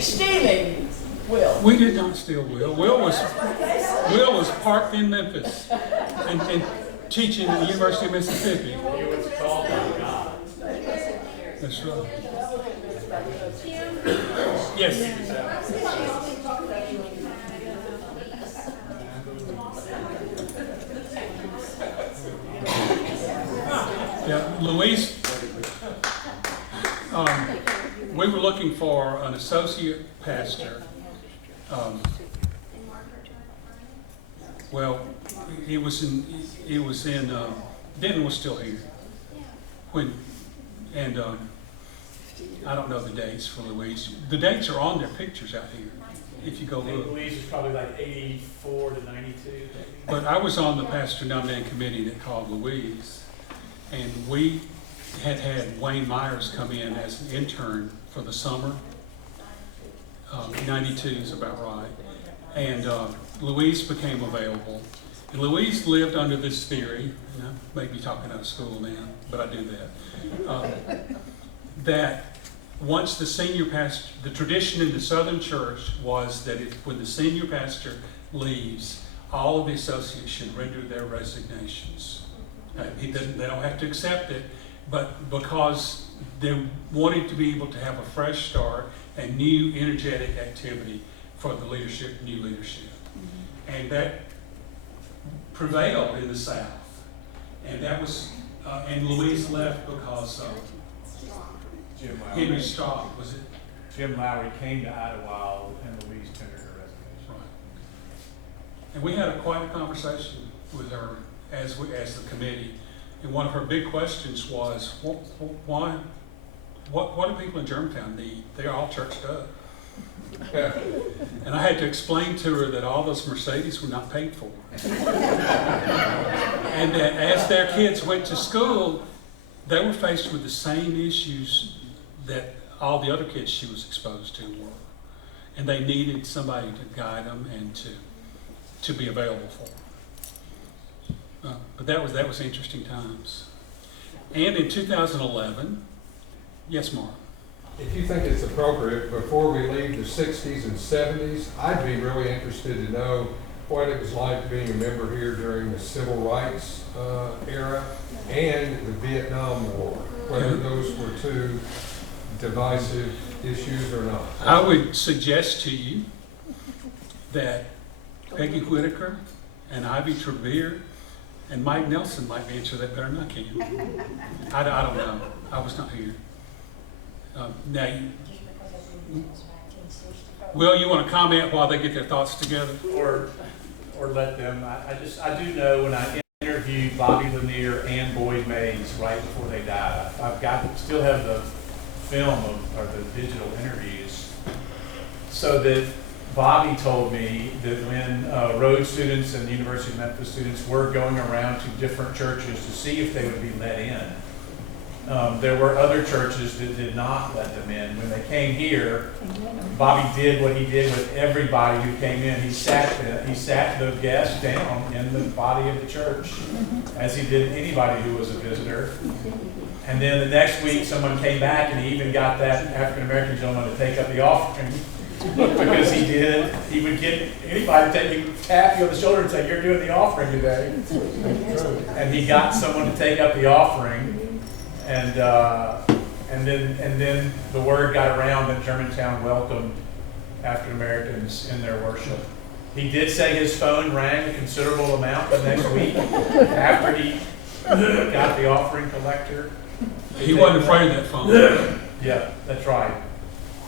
stealing Will. We did not steal Will. Will was parked in Memphis and teaching at the University of Mississippi. He was called by God. That's right. Yes. Yeah, Louise, we were looking for an associate pastor. Well, he was in Denton was still here and I don't know the dates for Louise. The dates are on their pictures out here, if you go I think look. Louise was probably like 84 to 92. Maybe. But I was on the pastor nominating committee that called Louise, and we had Wayne Myers come in as an intern for the summer. 92 is about right. And Louise became available, And Louise lived under this theory, and I may be talking out of school now, but I do that, that once the senior pastor, the tradition in the Southern Church was that when the senior pastor leaves, all of the associates should render their resignations. They don't have to accept it, but because they wanted to be able to have a fresh start and new energetic activity for the leadership, new leadership. And that prevailed in the South. And that was, and Louise left because of Jim Lowry. Henry Stott, was it? Jim Lowry came to Idlewild and Louise tendered her resignation. Right. And we had quite a conversation with her as the committee. And one of her big questions was, what do people in Germantown need? They're all churched up. And I had to explain to her that all those Mercedes were not paid for. And that as their kids went to school, they were faced with the same issues that all the other kids she was exposed to were. And they needed somebody to guide them and to be available for them. But that was interesting times. And in 2011, yes, Mark? If you think it's appropriate, before we leave the 60s and 70s, I'd be really interested to know what it was like being a member here during the civil rights era and the Vietnam War, whether those were two divisive issues or not. I would suggest to you that Peggy Whitaker and Ivy Trevere and Mike Nelson might answer that better than I can. I don't know. I was not here. Now, Will, you want to comment while they get their thoughts together? Or let them. I do know when I interviewed Bobby Lanier and Boyd Mays right before they died. Still have the film or the digital interviews, so that Bobby told me that when Rhodes students and the University of Memphis students were going around to different churches to see if they would be let in, there were other churches that did not let them in. When they came here, Bobby did what he did with everybody who came in. He sat the guests down in the body of the church, as he did anybody who was a visitor. And then the next week, someone came back and he even got that African-American gentleman to take up the offering. Because he would get anybody to tap you on the shoulder and say, "You're doing the offering today." And he got someone to take up the offering. And then the word got around that Germantown welcomed African Americans in their worship. He did say his phone rang a considerable amount the next week after he got the offering collector. He wasn't afraid of that phone. Yeah, that's right.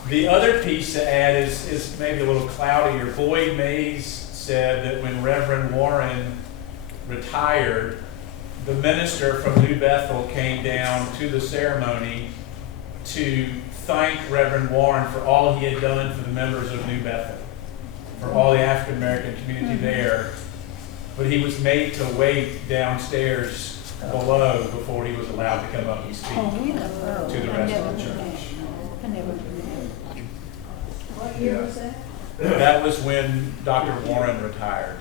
The other piece to add is maybe a little cloudier. Boyd Mays said that when Reverend Warren retired, the minister from New Bethel came down to the ceremony to thank Reverend Warren for all he had done for the members of New Bethel, for all the African American community there. But he was made to wait downstairs below before he was allowed to come up and speak to the rest of the church. What year was that? That was when Dr. Warren retired.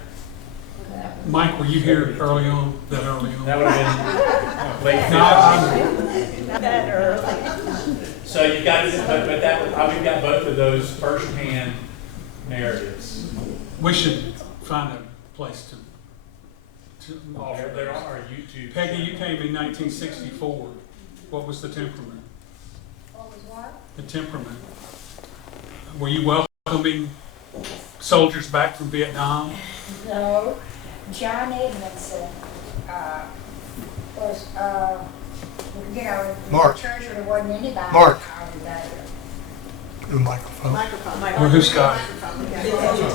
Mike, were you here early on? That early on? That would have been late. No, That early. So you got, but that we've got both of those firsthand narratives. we should find a place to offer. There are YouTube. Peggy, you came in 1964. What was the temperament? What was what? The temperament. Were you welcoming soldiers back from Vietnam? No, John Edmondson, was, Mark. church where there wasn't anybody. Mark. over there. The microphone. Or who's got it?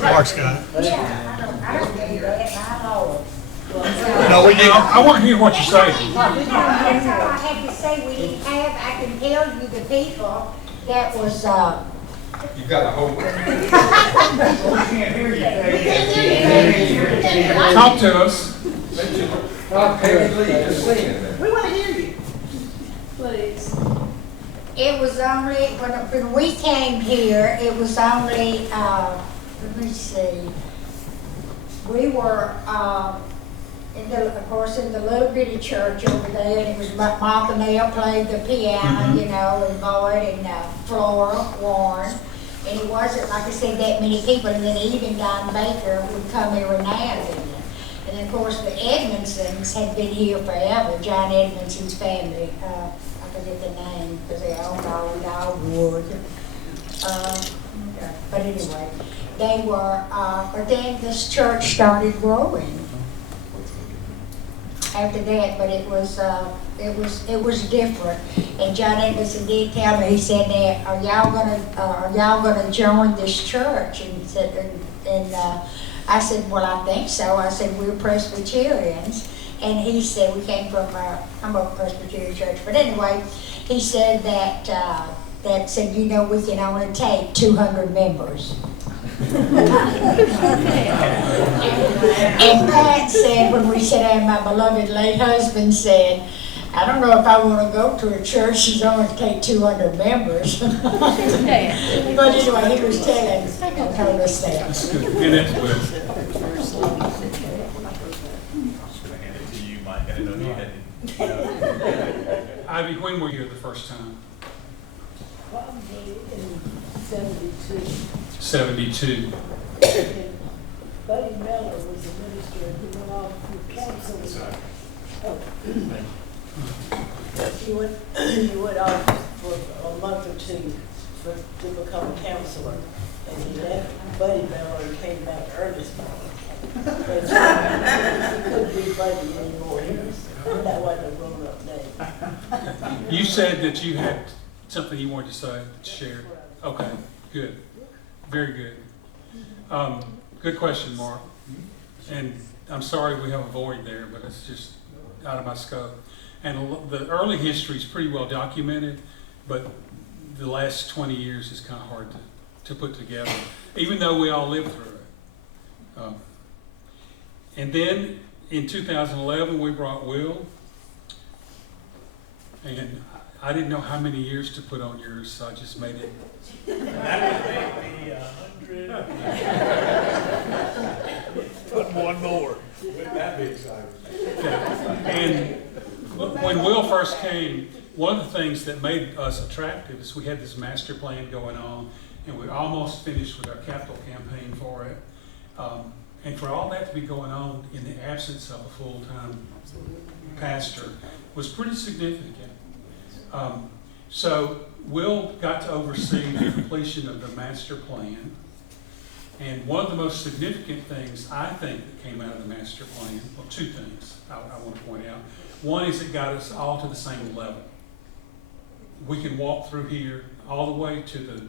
Mark's got it. Yeah, I don't do that, and I'm old. No, we didn't. I want to hear what you're saying. That's all I had to say. We didn't have, I can tell you the people that was, You've got to hold it. Talk to us. Not Peggy Lee, just sing it. We want to hear you. Please. it was only, when we came here, it was only, let me see, we were, of course, in the little bitty church over there, and it was Martha Nell played the piano, you know, and Boyd and Flora Warren. And it wasn't, like I said, that many people, and then even Don Baker would come every now and then. And then, of course, the Edmondsons had been here forever, John Edmondson's family. I forget the name, because they owned all the dogwood. But anyway, they were, but then this church started growing after that, but it was different. And John Edmondson did tell me, he said, "Now, are y'all gonna join this church?" And he said, I said, "Well, I think so." I said, "We're Presbyterians." And he said, we came from, I'm a Presbyterian church, but anyway, he said that said, "You know, we can only take 200 members." And Pat said, when we sat down, my beloved late husband said, "I don't know if I want to go to a church that's only take 200 members." But anyway, he was told us that. That's good. And that's good. Ivy, when were you here the first time? Probably in 72. 72. Buddy Miller was a minister, and he went off to counseling. He went off for a month or two to become a counselor. And he left Buddy Miller and came back to Ernest Miller. But he couldn't be Buddy anymore. That wasn't a grown-up name. You said that you had something you wanted to say, to share. Okay, good. Very good. Good question, Mark. And I'm sorry we have a void there, but it's just out of my scope. And the early history is pretty well documented, but the last 20 years is kind of hard to put together, even though we all lived through it. And then in 2011, we brought Will. And I didn't know how many years to put on yours, so I just made it. That would make me 100. Put one more. Wouldn't that be exciting? Okay. And when Will first came, one of the things that made us attractive is we had this master plan going on, and we almost finished with our capital campaign for it. And for all that to be going on in the absence of a full-time pastor was pretty significant. So Will got to oversee the completion of the master plan. And one of the most significant things I think that came out of the master plan, well, two things I want to point out. One is it got us all to the same level. We can walk through here all the way to the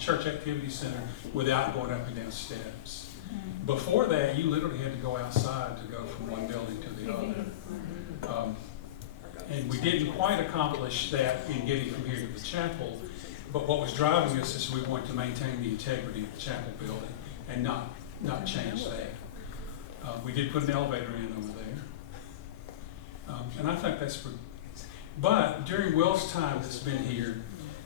church activity center without going up and down steps. Before that, you literally had to go outside to go from one building to the other. And we didn't quite accomplish that in getting from here to the chapel, but what was driving us is we wanted to maintain the integrity of the chapel building and not change that. We did put an elevator in over there. And I think that's pretty. But during Will's time that's been here,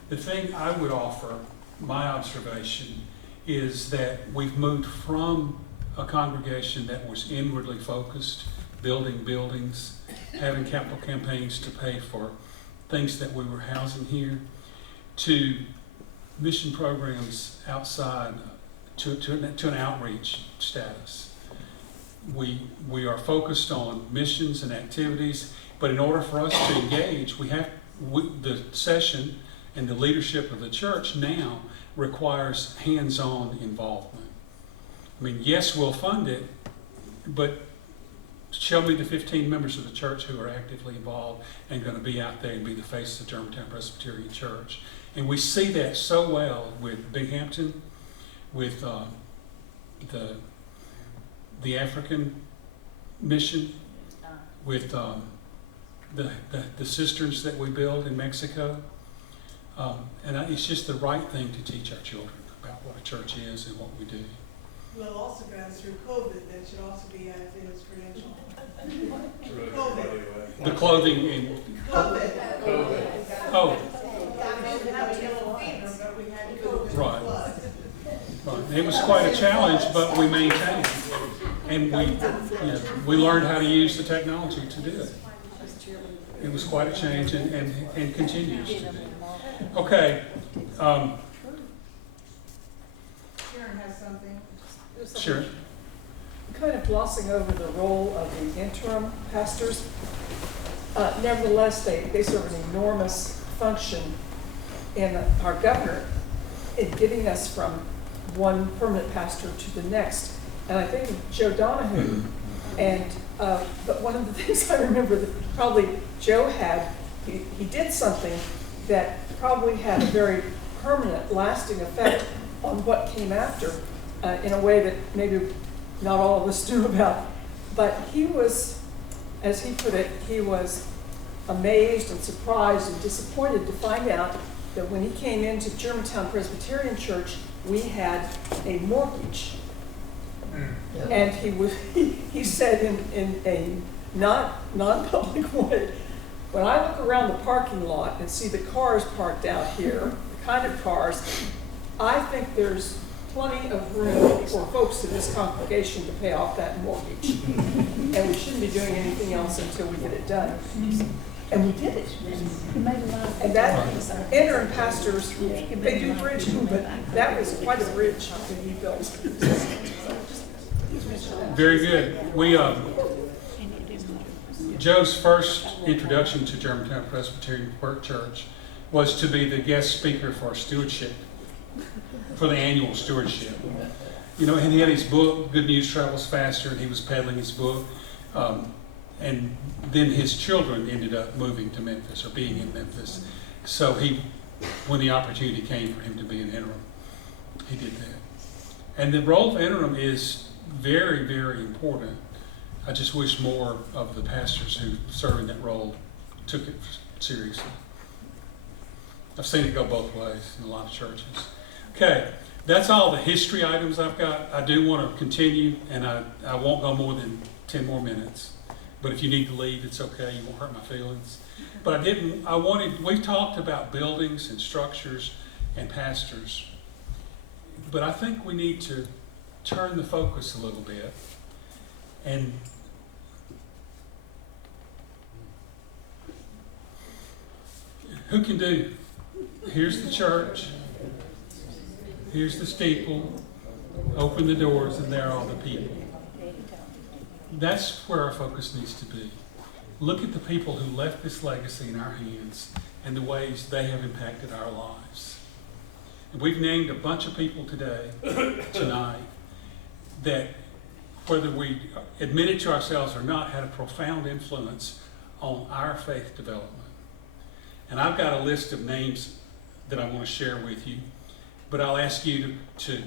the thing I would offer, my observation, is that we've moved from a congregation that was inwardly focused, building buildings, having capital campaigns to pay for things that we were housing here, to mission programs outside, to an outreach status. We are focused on missions and activities, but in order for us to engage, the session and the leadership of the church now requires hands-on involvement. I mean, yes, we'll fund it, but show me the 15 members of the church who are actively involved and going to be out there and be the face of the Germantown Presbyterian Church. And we see that so well with Binghamton, with the African mission, with the cisterns that we build in Mexico. And it's just the right thing to teach our children about what a church is and what we do. Will also got us through COVID. That should also be added in his credential. The clothing in COVID. Oh. We have a yellow fever, but we had COVID. Right. Right. It was quite a challenge, but we maintained it. And we learned how to use the technology to do it. It was quite a change and continues to be. Okay. Sharon has something. Sure. Kind of glossing over the role of the interim pastors. Nevertheless, they serve an enormous function in our governor in getting us from one permanent pastor to the next. And I think of Joe Donahue, and but one of the things I remember that probably Joe had, he did something that probably had a very permanent, lasting effect on what came after in a way that maybe not all of us knew about. But he was, as he put it, he was amazed and surprised and disappointed to find out that when he came into Germantown Presbyterian Church, we had a mortgage. And he said in a non-public way, when I look around the parking lot and see the cars parked out here, the kind of cars, I think there's plenty of room for folks in this congregation to pay off that mortgage. And we shouldn't be doing anything else until we get it done. And we did it. And that interim pastors, they do bridge too, but that was quite a bridge that he built. Very good. Joe's first introduction to Germantown Presbyterian Church was to be the guest speaker for stewardship, for the annual stewardship. You know, and he had his book, Good News Travels Faster, and he was peddling his book. And then his children ended up moving to Memphis, or being in Memphis. So when the opportunity came for him to be an interim, he did that. And the role of interim is very, very important. I just wish more of the pastors who serve in that role took it seriously. I've seen it go both ways in a lot of churches. Okay, that's all the history items I've got. I do want to continue, and I won't go more than 10 more minutes. But if you need to leave, it's okay. You won't hurt my feelings. But we've talked about buildings and structures and pastors. But I think we need to turn the focus a little bit. And who can do? Here's the church. Here's the steeple. Open the doors, and there are all the people. That's where our focus needs to be. Look at the people who left this legacy in our hands and the ways they have impacted our lives. And we've named a bunch of people tonight, that, whether we admit it to ourselves or not, had a profound influence on our faith development. And I've got a list of names that I want to share with you, but I'll ask you to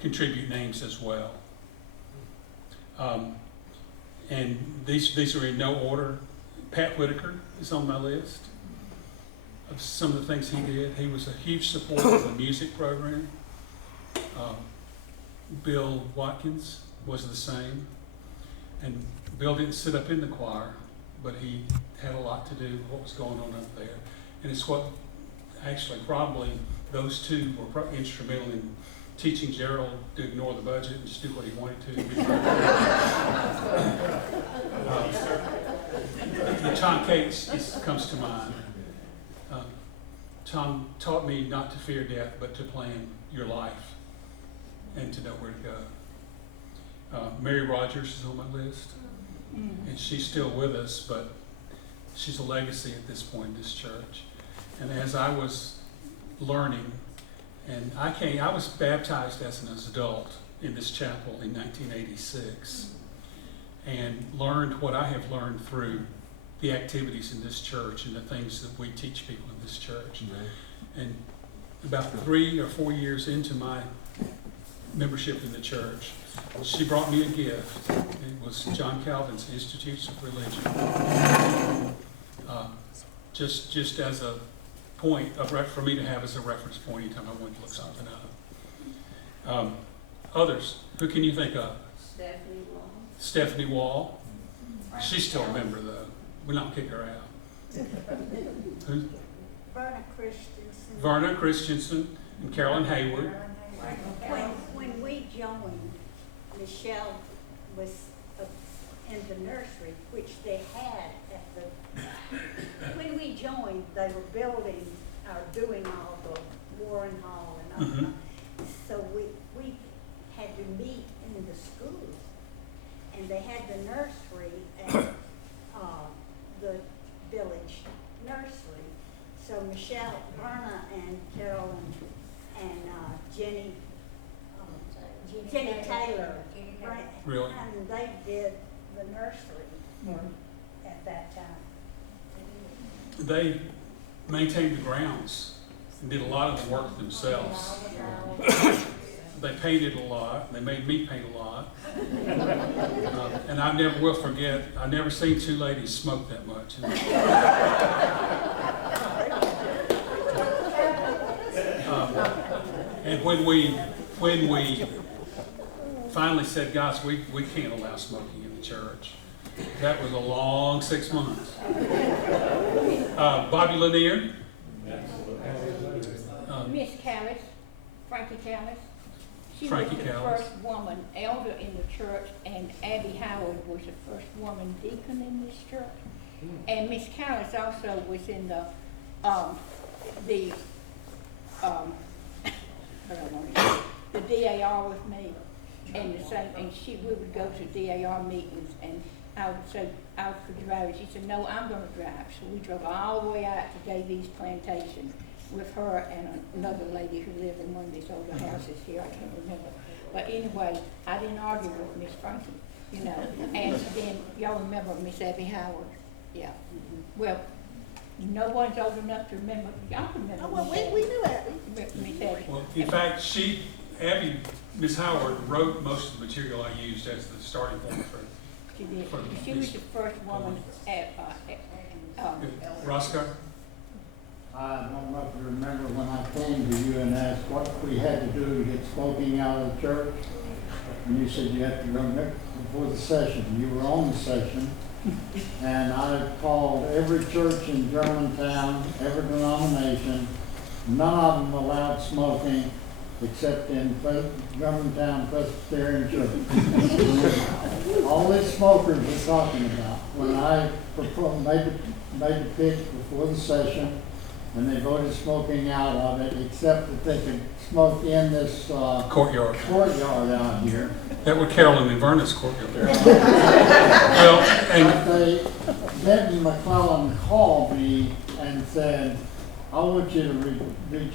contribute names as well. And these are in no order. Pat Whitaker is on my list of some of the things he did. He was a huge supporter of the music program. Bill Watkins was the same. And Bill didn't sit up in the choir, but he had a lot to do with what was going on up there. And it's what actually probably those two were instrumental in teaching Gerald to ignore the budget and just do what he wanted to. Tom Cates comes to mind. Tom taught me not to fear death, but to plan your life and to know where to go. Mary Rogers is on my list, and she's still with us, but she's a legacy at this point in this church. And as I was learning, and I was baptized as an adult in this chapel in 1986, and learned what I have learned through the activities in this church and the things that we teach people in this church. Mm-hmm. And about 3 or 4 years into my membership in the church, she brought me a gift. It was John Calvin's Institutes of Religion. Just as a point for me to have as a reference point anytime I wanted to look something up. Others, who can you think of? Stephanie Wall. Stephanie Wall. She's still a member though. We're not kicking her out. Who? Verna Christensen. Verna Christensen and Carolyn Hayward. When we joined, Michelle was in the nursery, which they had at the, when we joined, they were building, or doing all the Warren Hall and all that. So we had to meet in the schools, and they had the nursery at the village nursery. So Michelle, Verna, and Carolyn, and Jenny Taylor, right, Really? and they did the nursery at that time. They maintained the grounds and did a lot of the work themselves. They painted a lot. They made me paint a lot. And I never will forget, I never seen two ladies smoke that much. And when we finally said, guys, we can't allow smoking in the church, that was a long 6 months. Bobby Lanier. Miss Callis, Frankie Callis. She Frankie was the Callis. first woman elder in the church, and Abby Howard was the first woman deacon in this church. And Miss Callis also was in the DAR with me, and the same. And we would go to DAR meetings, and I would say I could drive. She said, "No, I'm going to drive." So we drove all the way out to Davies Plantation with her and another lady who lived in one of these older houses here. I can't remember. But anyway, I didn't argue with Miss Frankie, you know. And then y'all remember Miss Abby Howard? Yeah. Well, no one's old enough to remember. Y'all remember? Oh, well, we knew Abby. Miss Abby. Well, in fact, Miss Howard wrote most of the material I used as the starting point for. She did. She was the first woman at Roscoe? I don't know if you remember when I came to you and asked what we had to do to get smoking out of the church. And you said you had to go before the session. You were on the session. And I called every church in Germantown, every denomination. None of them allowed smoking except in Germantown Presbyterian Church. All these smokers we're talking about. When I made the pitch before the session, and they voted smoking out of it, except that they could smoke in this Courtyard out here. That was Carolyn and Verna's courtyard. Well, and Denton McClellan called me and said, I want you to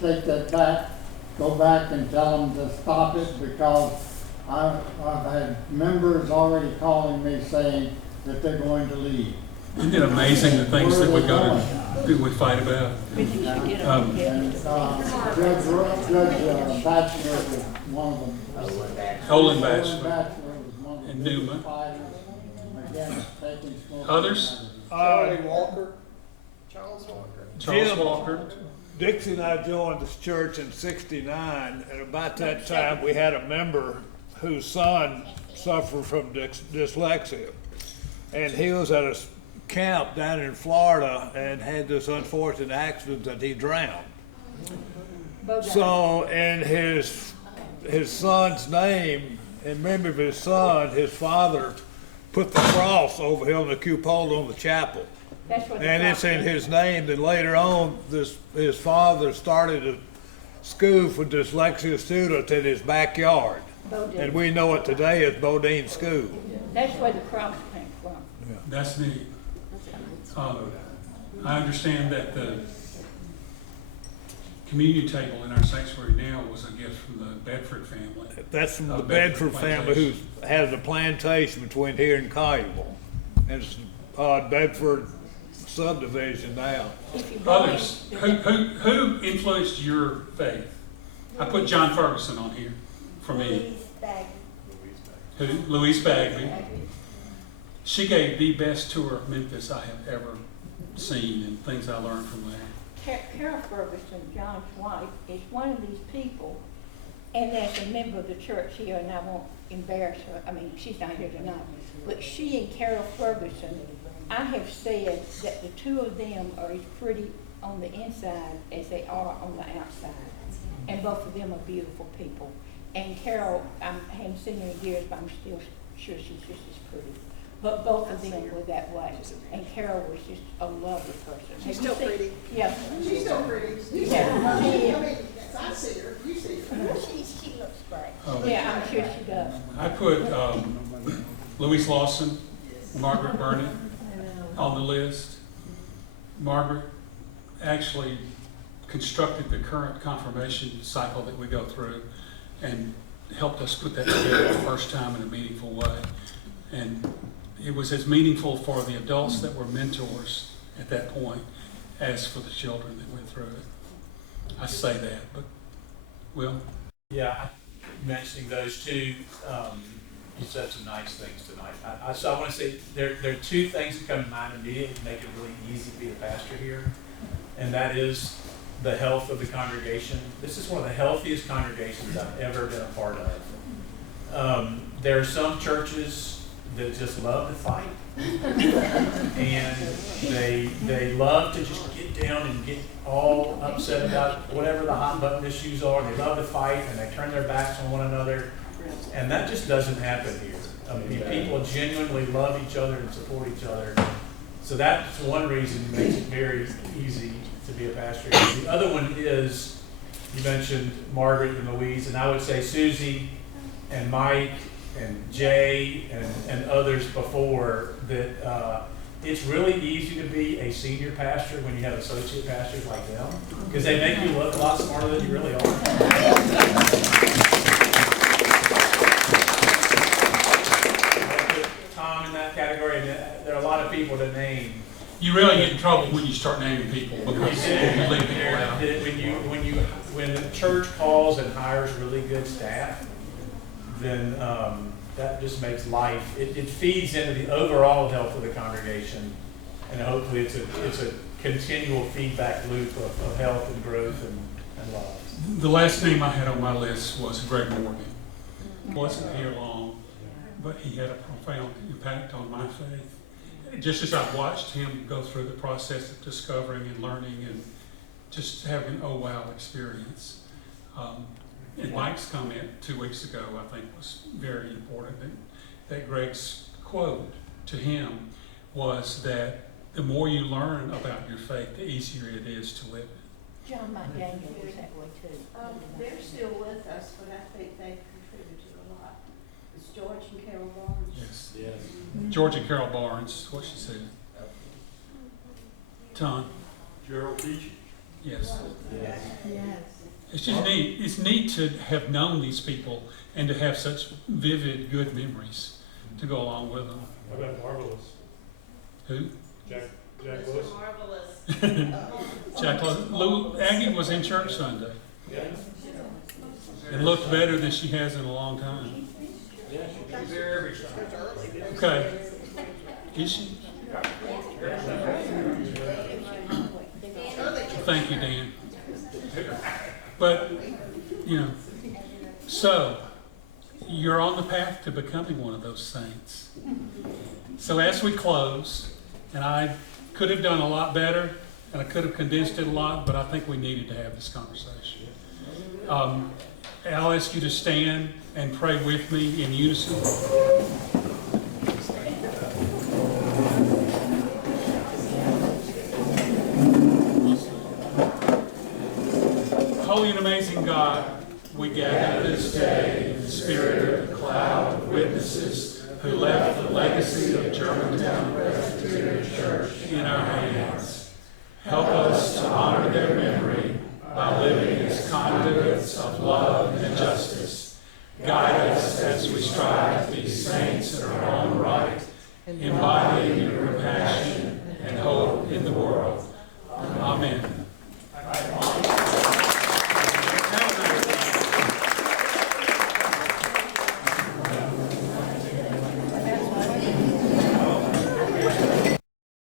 take that back, go back and tell them to stop it, because I've had members already calling me saying that they're going to leave. isn't it amazing the things that we fight about? Judge Batchelor was one of them. Olin Batchelor was one of and the Newman. fighters against taking smoking. Others? Charlie Walker. Charles Walker. Dixie and I joined this church in '69, and about that time we had a member whose son suffered from dyslexia. And he was at a camp down in Florida and had this unfortunate accident that he drowned. So in his son's name, in memory of his son, his father put the cross over him, the cupola on the chapel. And it's in his name. Then later on, his father started a school for dyslexia students in his backyard. Bodine. And we know it today as Bodine School. That's where the cross came from. That's neat. I understand that the communion table in our sanctuary now was a gift from the Bedford family. That's from the Bedford family who has a plantation between here and Collierville. And it's Bedford subdivision now. Others, who influenced your faith? I put John Ferguson on here for me. Who? Louise Bagley. She gave the best tour of Memphis I have ever seen, and things I learned from that. Carol Ferguson, John's wife, is one of these people, and as a member of the church here, and I won't embarrass her, I mean, she's not here tonight, but she and Carol Ferguson, I have said that the two of them are as pretty on the inside as they are on the outside. And both of them are beautiful people. And Carol, I haven't seen her in years, but I'm still sure she's just as pretty. But both of them were that way. And Carol was just a lovely person. She's still pretty. Yeah. She's still pretty. Yeah. I mean, I see her, you see her. She looks great. Yeah, I'm sure she does. I put Louise Lawson, Margaret Burnett on the list. Margaret actually constructed the current confirmation cycle that we go through and helped us put that together the first time in a meaningful way. And it was as meaningful for the adults that were mentors at that point as for the children that went through it. I say that, but Will? Yeah, mentioning those two, you said some nice things tonight. So I want to say there are two things that come to mind immediately to make it really easy to be a pastor here, and that is the health of the congregation. This is one of the healthiest congregations I've ever been a part of. There are some churches that just love to fight, and they love to just get down and get all upset about whatever the hot button issues are. They love to fight, and they turn their backs on one another, and that just doesn't happen here. I mean, people genuinely love each other and support each other. So that's one reason it makes it very easy to be a pastor. The other one is, you mentioned Margaret and Louise, and I would say Susie and Mike and Jay and others before, that it's really easy to be a senior pastor when you have associate pastors like them, because they make you look a lot smarter than you really are. Tom in that category, and there are a lot of people to name. You really get in trouble when you start naming people because you leave people out. When the church calls and hires really good staff, then that just makes life, it feeds into the overall health of the congregation, and hopefully it's a continual feedback loop of health and growth and love. The last name I had on my list was Greg Morgan. He wasn't here long, but he had a profound impact on my faith. Just as I've watched him go through the process of discovering and learning and just having an oh wow experience. And Mike's comment 2 weeks ago, I think, was very important. That Greg's quote to him was that the more you learn about your faith, the easier it is to live it. John McDaniel was that way too. They're still with us, but I think they've contributed a lot. It's George and Carol Barnes. Yes. George and Carol Barnes, what she said. Tom? Gerald Beach. Yes. Yes. It's just neat. It's neat to have known these people and to have such vivid, good memories to go along with them. How about Marvelous? Who? Jack Lewis? Marvelous. Jack Lewis. Aggie was in church Sunday. Yeah. And looked better than she has in a long time. Yeah, she's there every Sunday. Okay. Is she? Thank you, Dan. But, you know, so you're on the path to becoming one of those saints. So as we close, and I could have done a lot better, and I could have condensed it a lot, but I think we needed to have this conversation. I'll ask you to stand and pray with me in unison. Holy and amazing God, we gather this day in the spirit of the cloud of witnesses who left the legacy of Germantown Presbyterian Church in our hands. Help us to honor their